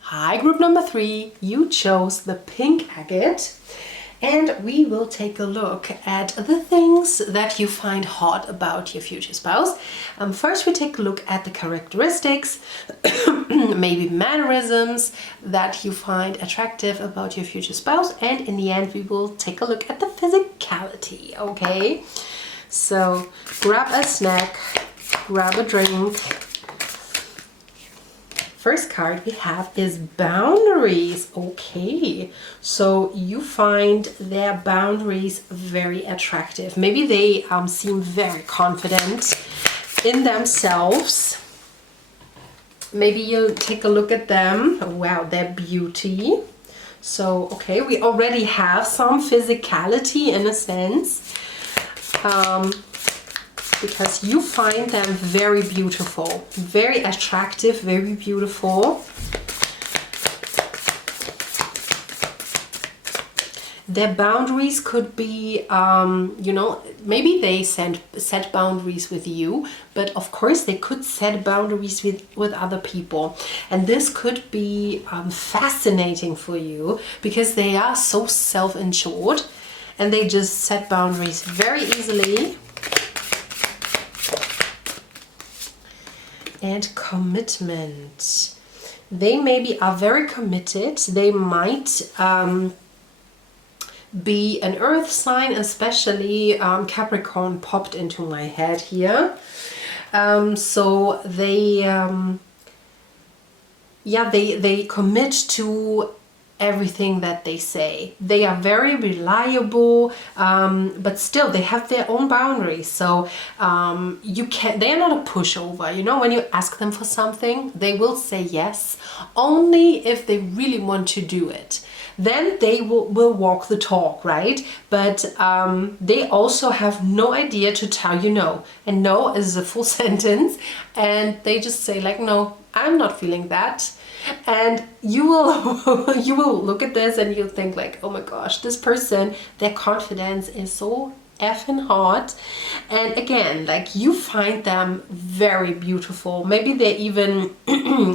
Hi, group number 3. You chose the pink agate, and we will take a look at the things that you find hot about your future spouse. First, we take a look at the characteristics, maybe mannerisms that you find attractive about your future spouse, and in the end, we will take a look at the physicality, okay? So, grab a snack, grab a drink. First card we have is boundaries. Okay, so you find their boundaries very attractive. Maybe they seem very confident in themselves. Maybe you take a look at them. Wow, their beauty. So, okay, we already have some physicality in a sense. Because you find them very beautiful, very attractive, very beautiful. Their boundaries could be, maybe they set boundaries with you, but of course they could set boundaries with other people. And this could be fascinating for you, because they are so self-insured and they just set boundaries very easily. And commitment. They maybe are very committed. They might be an earth sign, especially Capricorn popped into my head here. So they they commit to everything that they say. They are very reliable, but still they have their own boundaries. So they're not a pushover. When you ask them for something, they will say yes, only if they really want to do it. Then they will walk the talk, right? But they also have no idea to tell you no. And no is a full sentence. And they just say like, no, I'm not feeling that. And you will you will look at this and you'll think like, oh my gosh, this person, their confidence is so effing hot. And again, like, you find them very beautiful. Maybe they're even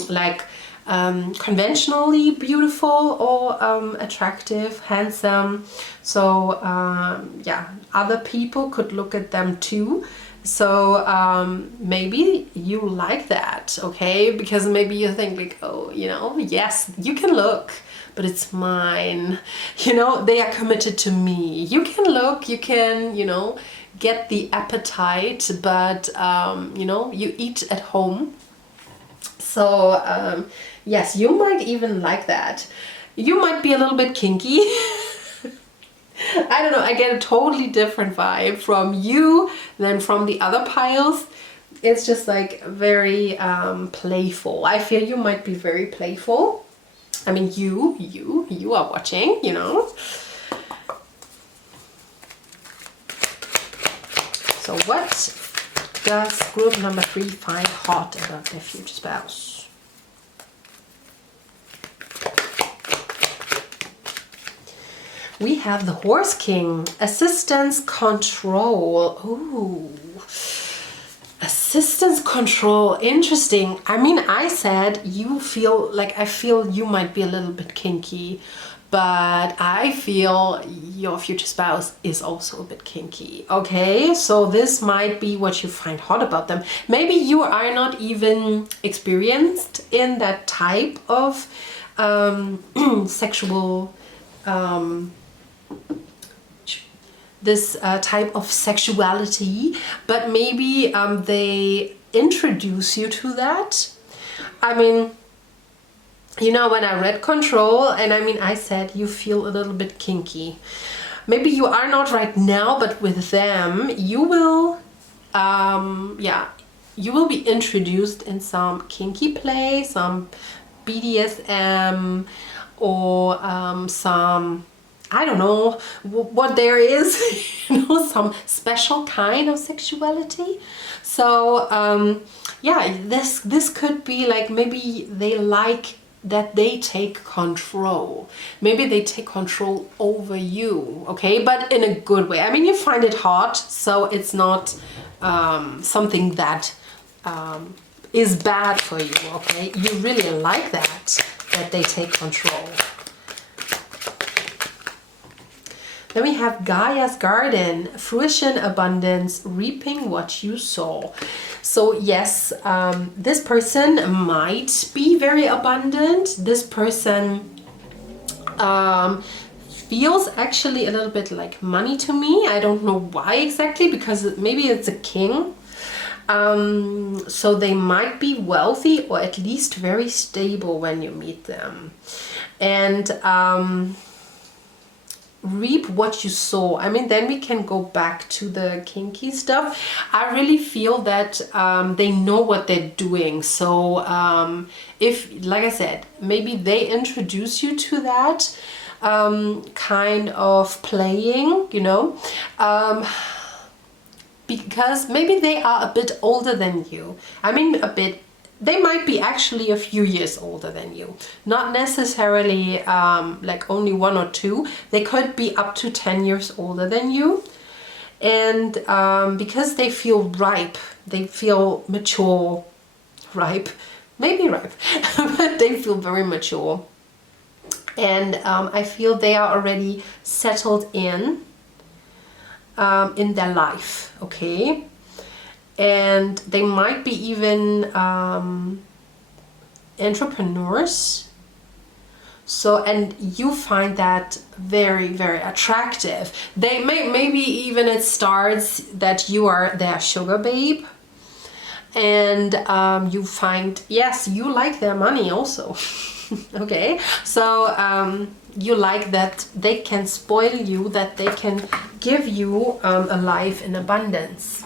like conventionally beautiful or attractive, handsome. So yeah, other people could look at them too. So maybe you like that, okay? Because maybe you think like, oh, you know, yes, you can look, but it's mine. You know, they are committed to me. You can look, you can, you know, get the appetite, but you know, you eat at home. So yes, you might even like that. You might be a little bit kinky. I don't know, I get a totally different vibe from you than from the other piles. It's just like very playful. I feel you might be very playful. I mean, you are watching, you know. So what does group number 3 find hot about their future spouse? We have the Horse King, assistance control. Ooh, assistance control, interesting. I mean, I said you feel like, I feel you might be a little bit kinky, but I feel your future spouse is also a bit kinky. Okay, so this might be what you find hot about them. Maybe you are not even experienced in that type of sexual this type of sexuality, but maybe they introduce you to that. I mean, you know, when I read control, and I mean, I said you feel a little bit kinky. Maybe you are not right now, but with them you will yeah, you will be introduced in some kinky play, some BDSM, or some, I don't know what there is, you know, some special kind of sexuality. So yeah, this could be like, maybe they like that they take control. Maybe they take control over you, okay? But in a good way. I mean, you find it hot, so it's not something that is bad for you, okay? You really like that they take control. Then we have Gaia's Garden, fruition, abundance, reaping what you sow. So yes, this person might be very abundant. This person feels actually a little bit like money to me. I don't know why exactly, because maybe it's a king. So they might be wealthy, or at least very stable when you meet them. And reap what you sow. I mean, then we can go back to the kinky stuff. I really feel that they know what they're doing. So if, like I said, maybe they introduce you to that kind of playing, you know, because maybe they are a bit older than you. I mean, a bit. They might be actually a few years older than you. Not necessarily like only 1 or 2. They could be up to 10 years older than you. And because they feel ripe, they feel mature, ripe, maybe ripe, but they feel very mature. And I feel they are already settled in their life, okay? And they might be even entrepreneurs. So, and you find that very, very attractive. They maybe even it starts that you are their sugar babe, and you find, yes, you like their money also. Okay, so you like that they can spoil you, that they can give you a life in abundance.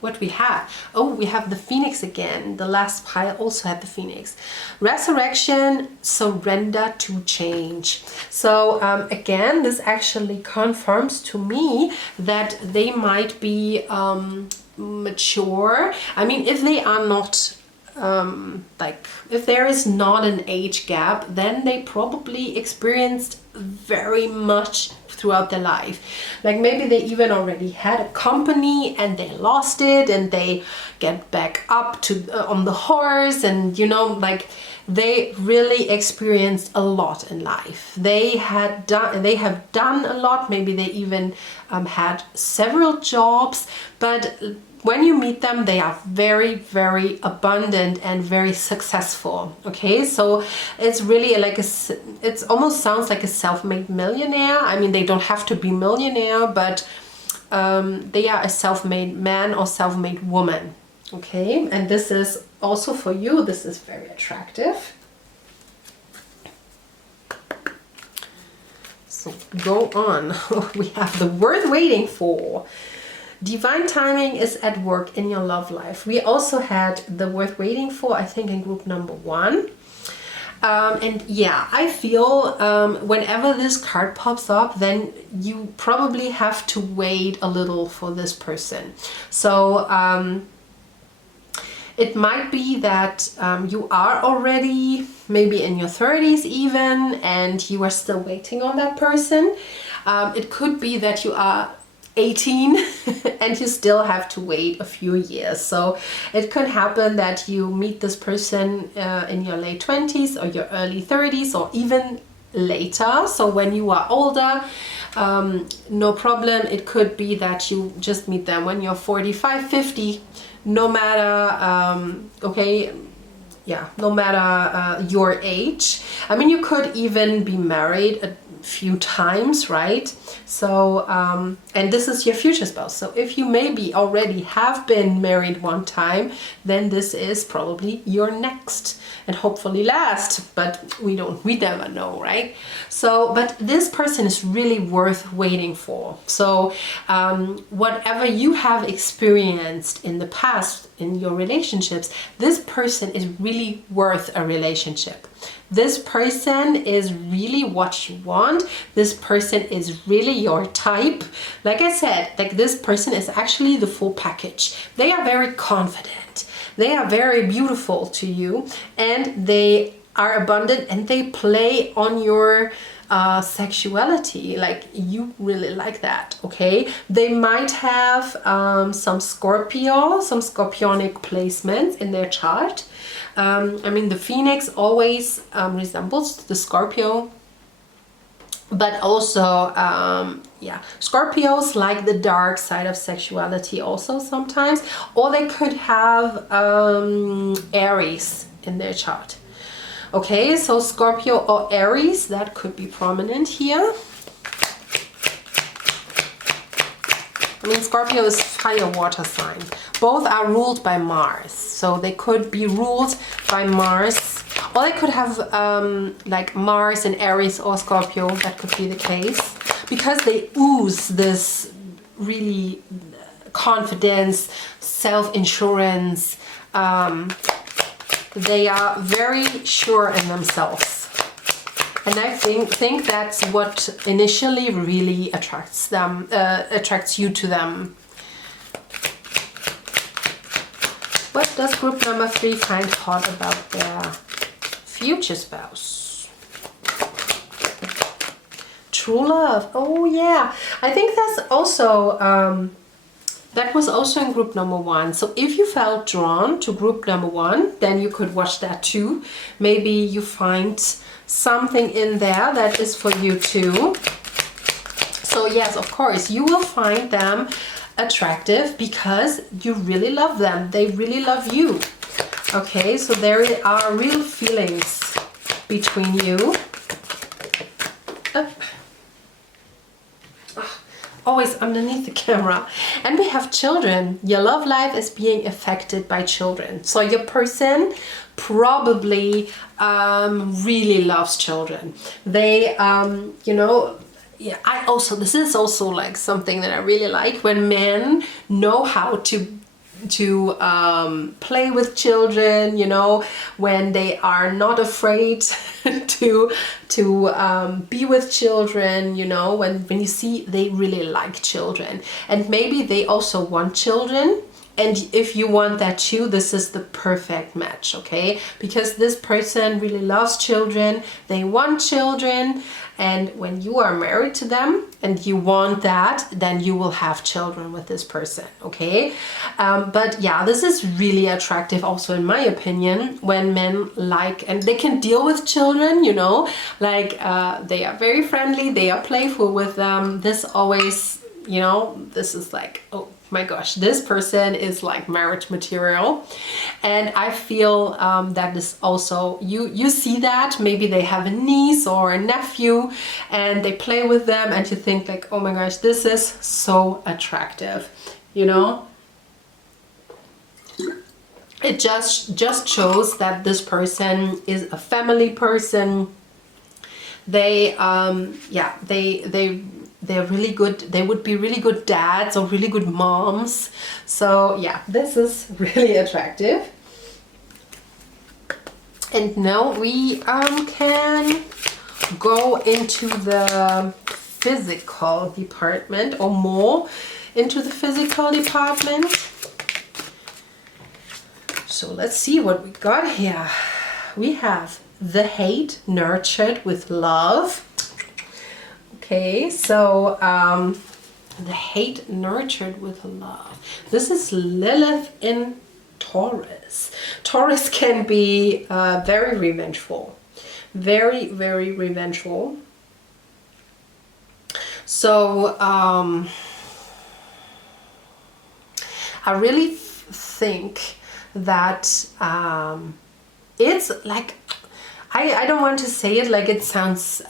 What we have? Oh, we have the Phoenix again. The last pile also had the Phoenix. Resurrection, surrender to change. So again, this actually confirms to me that they might be mature. I mean, if they are not like if there is not an age gap, then they probably experienced very much throughout their life. Like maybe they even already had a company and they lost it and they get back up to on the horse, and you know, like they really experienced a lot in life. They have done a lot. Maybe they even had several jobs, but when you meet them, they are very, very abundant and very successful. Okay, so it's really like it almost sounds like a self-made millionaire. I mean, they don't have to be millionaire, but they are a self-made man or self-made woman. Okay, and this is also for you. This is very attractive. So go on. We have the worth waiting for. Divine timing is at work in your love life. We also had the worth waiting for, I think, in group number 1. And yeah, I feel whenever this card pops up, then you probably have to wait a little for this person. So it might be that you are already maybe in your 30s even, and you are still waiting on that person. It could be that you are 18 and you still have to wait a few years. So it could happen that you meet this person in your late 20s or your early 30s or even later. So when you are older, no problem. It could be that you just meet them when you're 45, 50, no matter, okay, yeah, no matter your age. I mean, you could even be married a few times, right? So and this is your future spouse. So if you maybe already have been married one time, then this is probably your next and hopefully last, but we never know, right? So but this person is really worth waiting for. So whatever you have experienced in the past in your relationships, this person is really worth a relationship. This person is really what you want. This person is really your type. Like I said, like this person is actually the full package. They are very confident. They are very beautiful to you, and they are abundant, and they play on your sexuality. Like you really like that, okay? They might have some scorpionic placements in their chart. I mean, the Phoenix always resembles the Scorpio, but also, yeah, Scorpios like the dark side of sexuality also sometimes, or they could have Aries in their chart. Okay, so Scorpio or Aries, that could be prominent here. I mean, Scorpio is fire water sign. Both are ruled by Mars, so they could be ruled by Mars, or they could have like Mars in Aries or Scorpio. That could be the case, because they ooze this really confidence, self-insurance. They are very sure in themselves. And I think that's what initially really attracts them, attracts you to them. What does group number 3 find hot about their future spouse? True love. Oh yeah, I think that's also that was also in group number 1. So if you felt drawn to group number 1, then you could watch that too. Maybe you find something in there that is for you too. So yes, of course, you will find them attractive because you really love them. They really love you. Okay, so there are real feelings between you. Always underneath the camera. And we have children. Your love life is being affected by children. So your person probably really loves children. They, you know, yeah, this is also like something that I really like, when men know how to play with children, you know, when they are not afraid to be with children, you know, when you see they really like children, and maybe they also want children, And if you want that too, this is the perfect match, okay? Because this person really loves children, they want children, and when you are married to them and you want that, then you will have children with this person, okay? But yeah, this is really attractive also in my opinion, when men like, and they can deal with children, you know, like they are very friendly, they are playful with them. This always, you know, this is like, oh my gosh, this person is like marriage material. And I feel that is also, you see that maybe they have a niece or a nephew and they play with them and you think like, oh my gosh, this is so attractive, you know. It just shows that this person is a family person. They yeah, they're really good, they would be really good dads or really good moms. So yeah, this is really attractive. And now we can go into the physical department, or more into the physical department. So let's see what we got here. We have the hate nurtured with love. Okay, so the hate nurtured with love. This is Lilith in Taurus. Taurus can be very revengeful. Very, very revengeful. So I really think that it's like, I don't want to say it like it sounds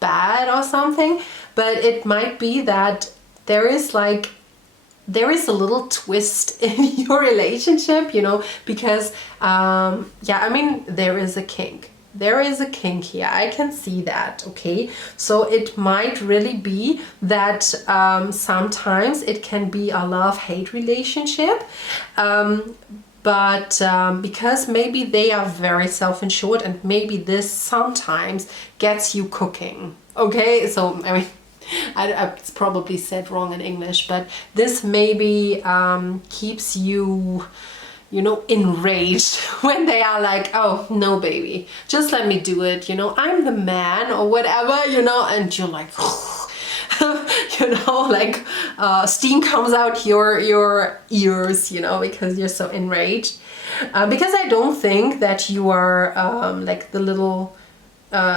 bad or something, but it might be that there is a little twist in your relationship, you know, because yeah, I mean, there is a kink. There is a kink here. I can see that, okay? So it might really be that sometimes it can be a love-hate relationship, but because maybe they are very self-insured and maybe this sometimes gets you cooking, okay? So, I mean, I probably said wrong in English, but this maybe keeps you, you know, enraged when they are like, oh, no, baby, just let me do it, you know, I'm the man or whatever, you know, and you're like, you know, like steam comes out your ears, you know, because you're so enraged. Because I don't think that you are like the little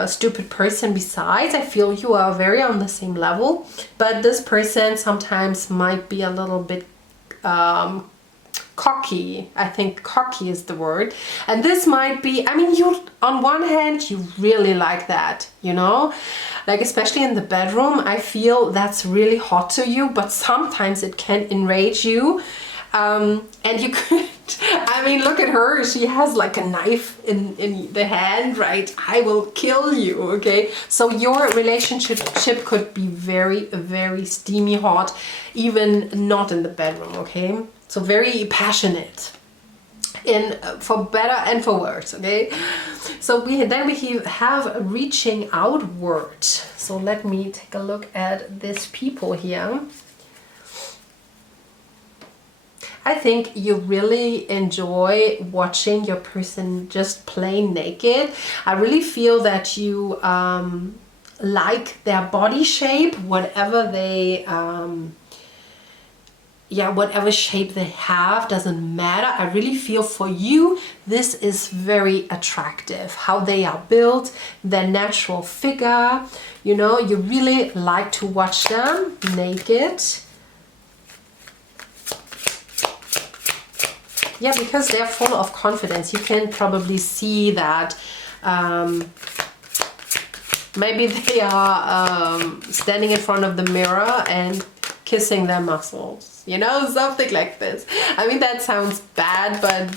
stupid person besides. I feel you are very on the same level, but this person sometimes might be a little bit cocky. I think cocky is the word. And this might be, I mean, you, on one hand, you really like that, you know, like especially in the bedroom, I feel that's really hot to you, but sometimes it can enrage you. And you could, I mean, look at her, she has like a knife in the hand, right? I will kill you, okay? So your relationship could be very, very steamy hot, even not in the bedroom, okay? So very passionate, for better and for worse, okay? So we have reaching outward. So let me take a look at these people here. I think you really enjoy watching your person just plain naked. I really feel that you like their body shape, whatever they yeah, whatever shape they have, doesn't matter. I really feel for you, this is very attractive. How they are built, their natural figure, you know, you really like to watch them naked. Yeah, because they're full of confidence. You can probably see that maybe they are standing in front of the mirror and kissing their muscles, you know, something like this. I mean, that sounds bad, but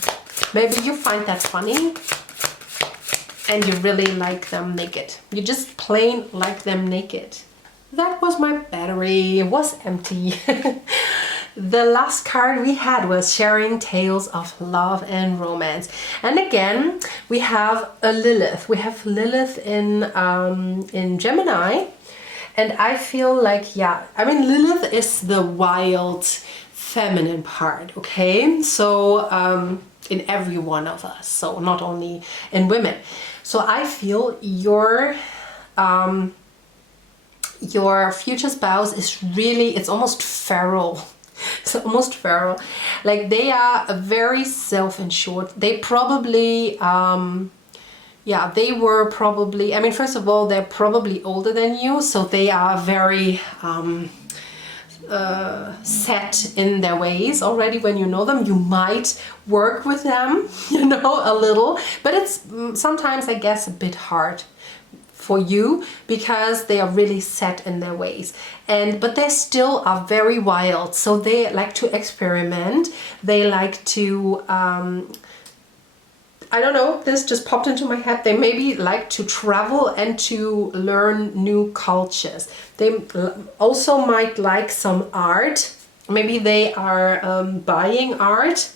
maybe you find that funny and you really like them naked. You just plain like them naked. That was my battery, it was empty. The last card we had was sharing tales of love and romance. And again, we have a Lilith. We have Lilith in Gemini. And I feel like, yeah, I mean, Lilith is the wild, feminine part, okay? So in every one of us, so not only in women. So I feel your future spouse is really, it's almost feral. It's almost feral. Like they are very self-insured. They probably, yeah, they were probably, I mean, first of all, they're probably older than you, so they are very set in their ways already. When you know them, you might work with them, you know, a little, but it's sometimes, I guess, a bit hard for you because they are really set in their ways, but they still are very wild. So they like to experiment. They like to I don't know, this just popped into my head. They maybe like to travel and to learn new cultures. They also might like some art. Maybe they are buying art.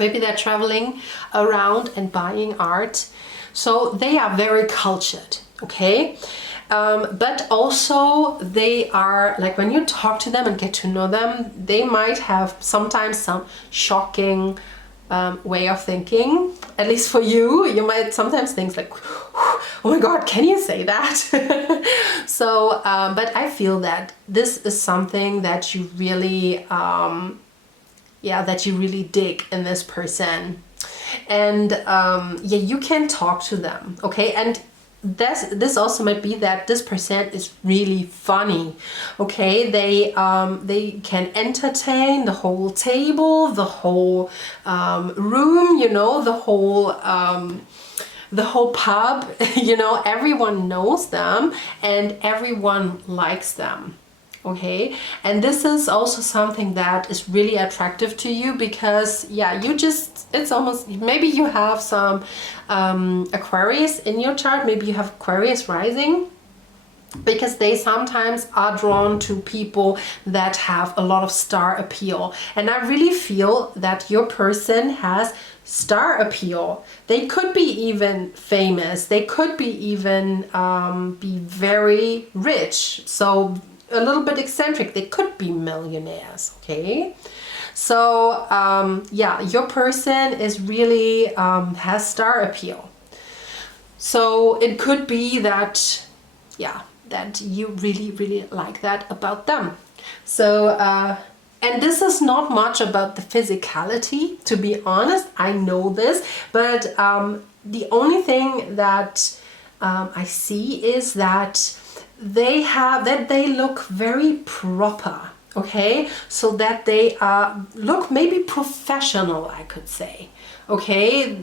Maybe they're traveling around and buying art. So they are very cultured, okay? But also they are, like when you talk to them and get to know them, they might have sometimes some shocking way of thinking. At least for you, you might sometimes think like, oh my God, can you say that? So, but I feel that this is something that you really, yeah, that you really dig in this person. And yeah, you can talk to them, okay? And this also might be that this person is really funny, okay? They can entertain the whole table, the whole room, you know, the whole pub, you know, everyone knows them and everyone likes them. Okay, and this is also something that is really attractive to you because, yeah, you just, it's almost, maybe you have some Aquarius in your chart, maybe you have Aquarius rising, because they sometimes are drawn to people that have a lot of star appeal. And I really feel that your person has star appeal. They could be even famous, they could be even be very rich, so a little bit eccentric, they could be millionaires, okay? So yeah, your person is really has star appeal. So it could be that, yeah, that you really like that about them. So and this is not much about the physicality, to be honest, I know this, but the only thing that I see is that they look very proper, okay? So that they look maybe professional, I could say, okay?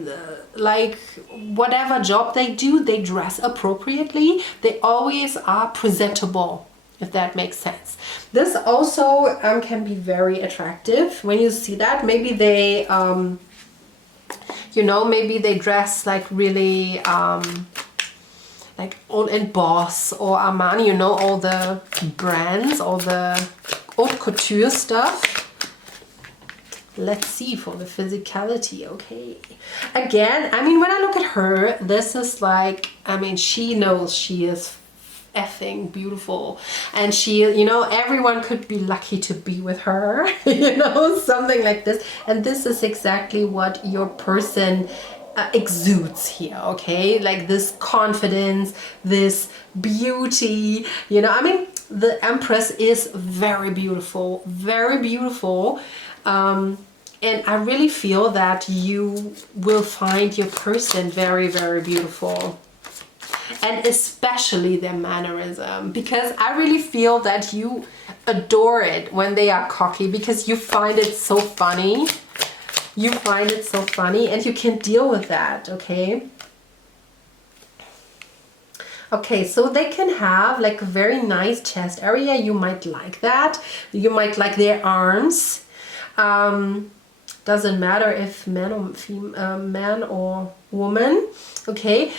Like whatever job they do, they dress appropriately. They always are presentable, if that makes sense. This also can be very attractive when you see that. Maybe they, you know, maybe they dress like really like all in Boss or Armani, you know, all the brands, all the haute couture stuff. Let's see for the physicality, okay? Again, I mean, when I look at her, this is like, I mean, she knows she is effing beautiful, and she, you know, everyone could be lucky to be with her, you know, something like this. And this is exactly what your person exudes here, okay? Like this confidence, this beauty, you know. I mean, the Empress is very beautiful, very beautiful. And I really feel that you will find your person very beautiful, and especially their mannerism, because I really feel that you adore it when they are cocky, because you find it so funny. You find it so funny and you can deal with that, okay? Okay, so they can have like a very nice chest area. You might like that. You might like their arms. Doesn't matter if man or woman, okay?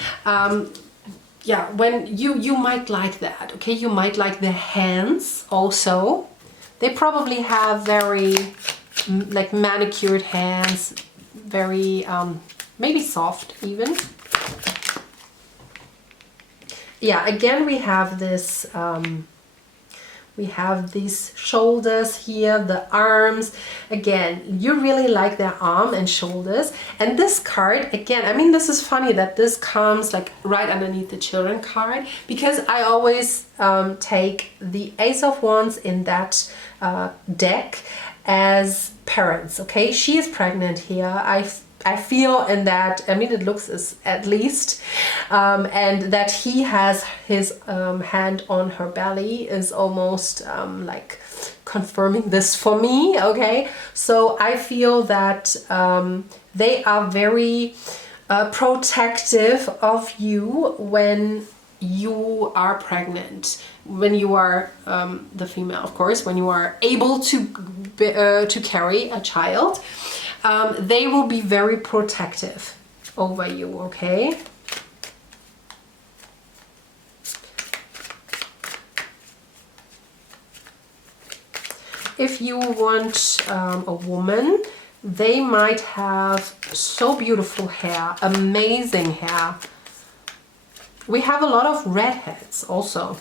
Yeah, when you might like that, okay? You might like their hands also. They probably have very like manicured hands, very maybe soft even. Yeah, again we have this We have these shoulders here, the arms. Again, you really like their arm and shoulders. And this card, again, I mean, this is funny that this comes like right underneath the children card, because I always take the Ace of Wands in that deck as parents, okay? She is pregnant here. I feel in that, I mean, it looks as at least, and that he has his hand on her belly is almost like confirming this for me, okay? So I feel that they are very protective of you when you are pregnant, when you are the female, of course, when you are able to carry a child. They will be very protective over you, okay? If you want a woman, they might have so beautiful hair, amazing hair. We have a lot of redheads also.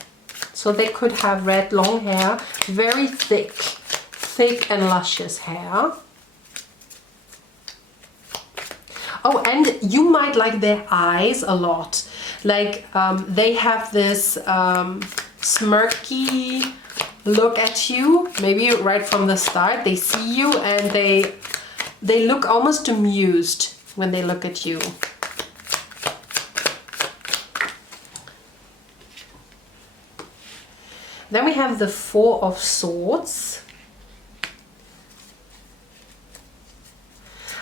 So they could have red long hair, very thick and luscious hair. Oh, and you might like their eyes a lot. Like they have this smirky look at you, maybe right from the start. They see you and they look almost amused when they look at you. Then we have the Four of Swords.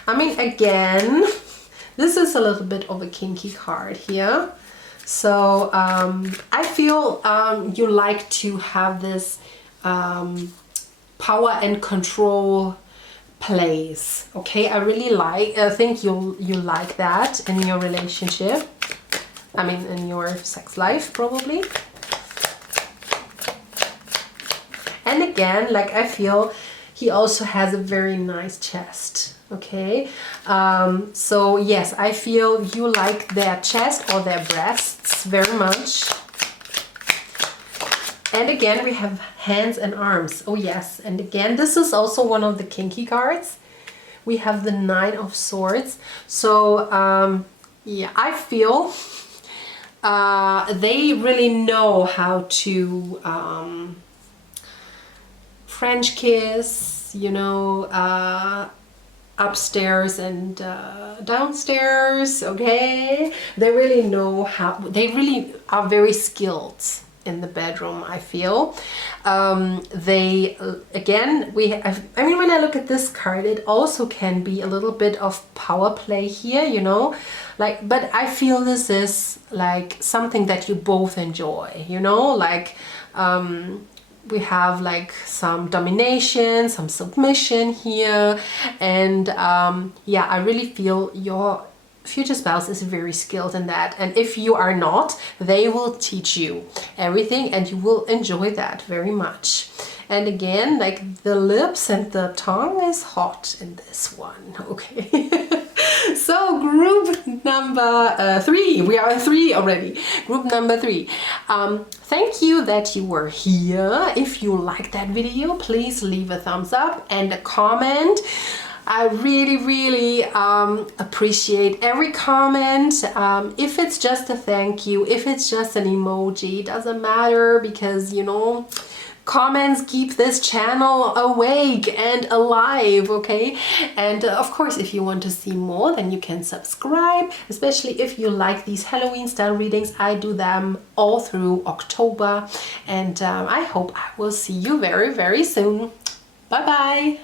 I mean, again, this is a little bit of a kinky card here. So I feel you like to have this power and control plays. Okay, I think you like that in your relationship. I mean, in your sex life, probably. And again, like, I feel he also has a very nice chest. Okay, so yes, I feel you like their chest or their breasts very much. And again, we have hands and arms. Oh yes, and again, this is also one of the kinky cards. We have the Nine of Swords. So yeah, I feel they really know how to French kiss, you know, upstairs and downstairs, okay? They really know how, they really are very skilled in the bedroom, I feel. They, again, I mean, when I look at this card, it also can be a little bit of power play here, you know? Like, but I feel this is like something that you both enjoy, you know? Like, we have like some domination, some submission here, and yeah, I really feel your future spouse is very skilled in that, and if you are not, they will teach you everything and you will enjoy that very much. And again, like, the lips and the tongue is hot in this one, okay? So group number 3, we are 3 already. Group number 3. Thank you that you were here. If you liked that video, please leave a thumbs up and a comment. I really appreciate every comment. If it's just a thank you, if it's just an emoji, doesn't matter, because, you know, comments keep this channel awake and alive, okay? And of course, if you want to see more, then you can subscribe, especially if you like these Halloween style readings. I do them all through October, and I hope I will see you very soon. Bye bye.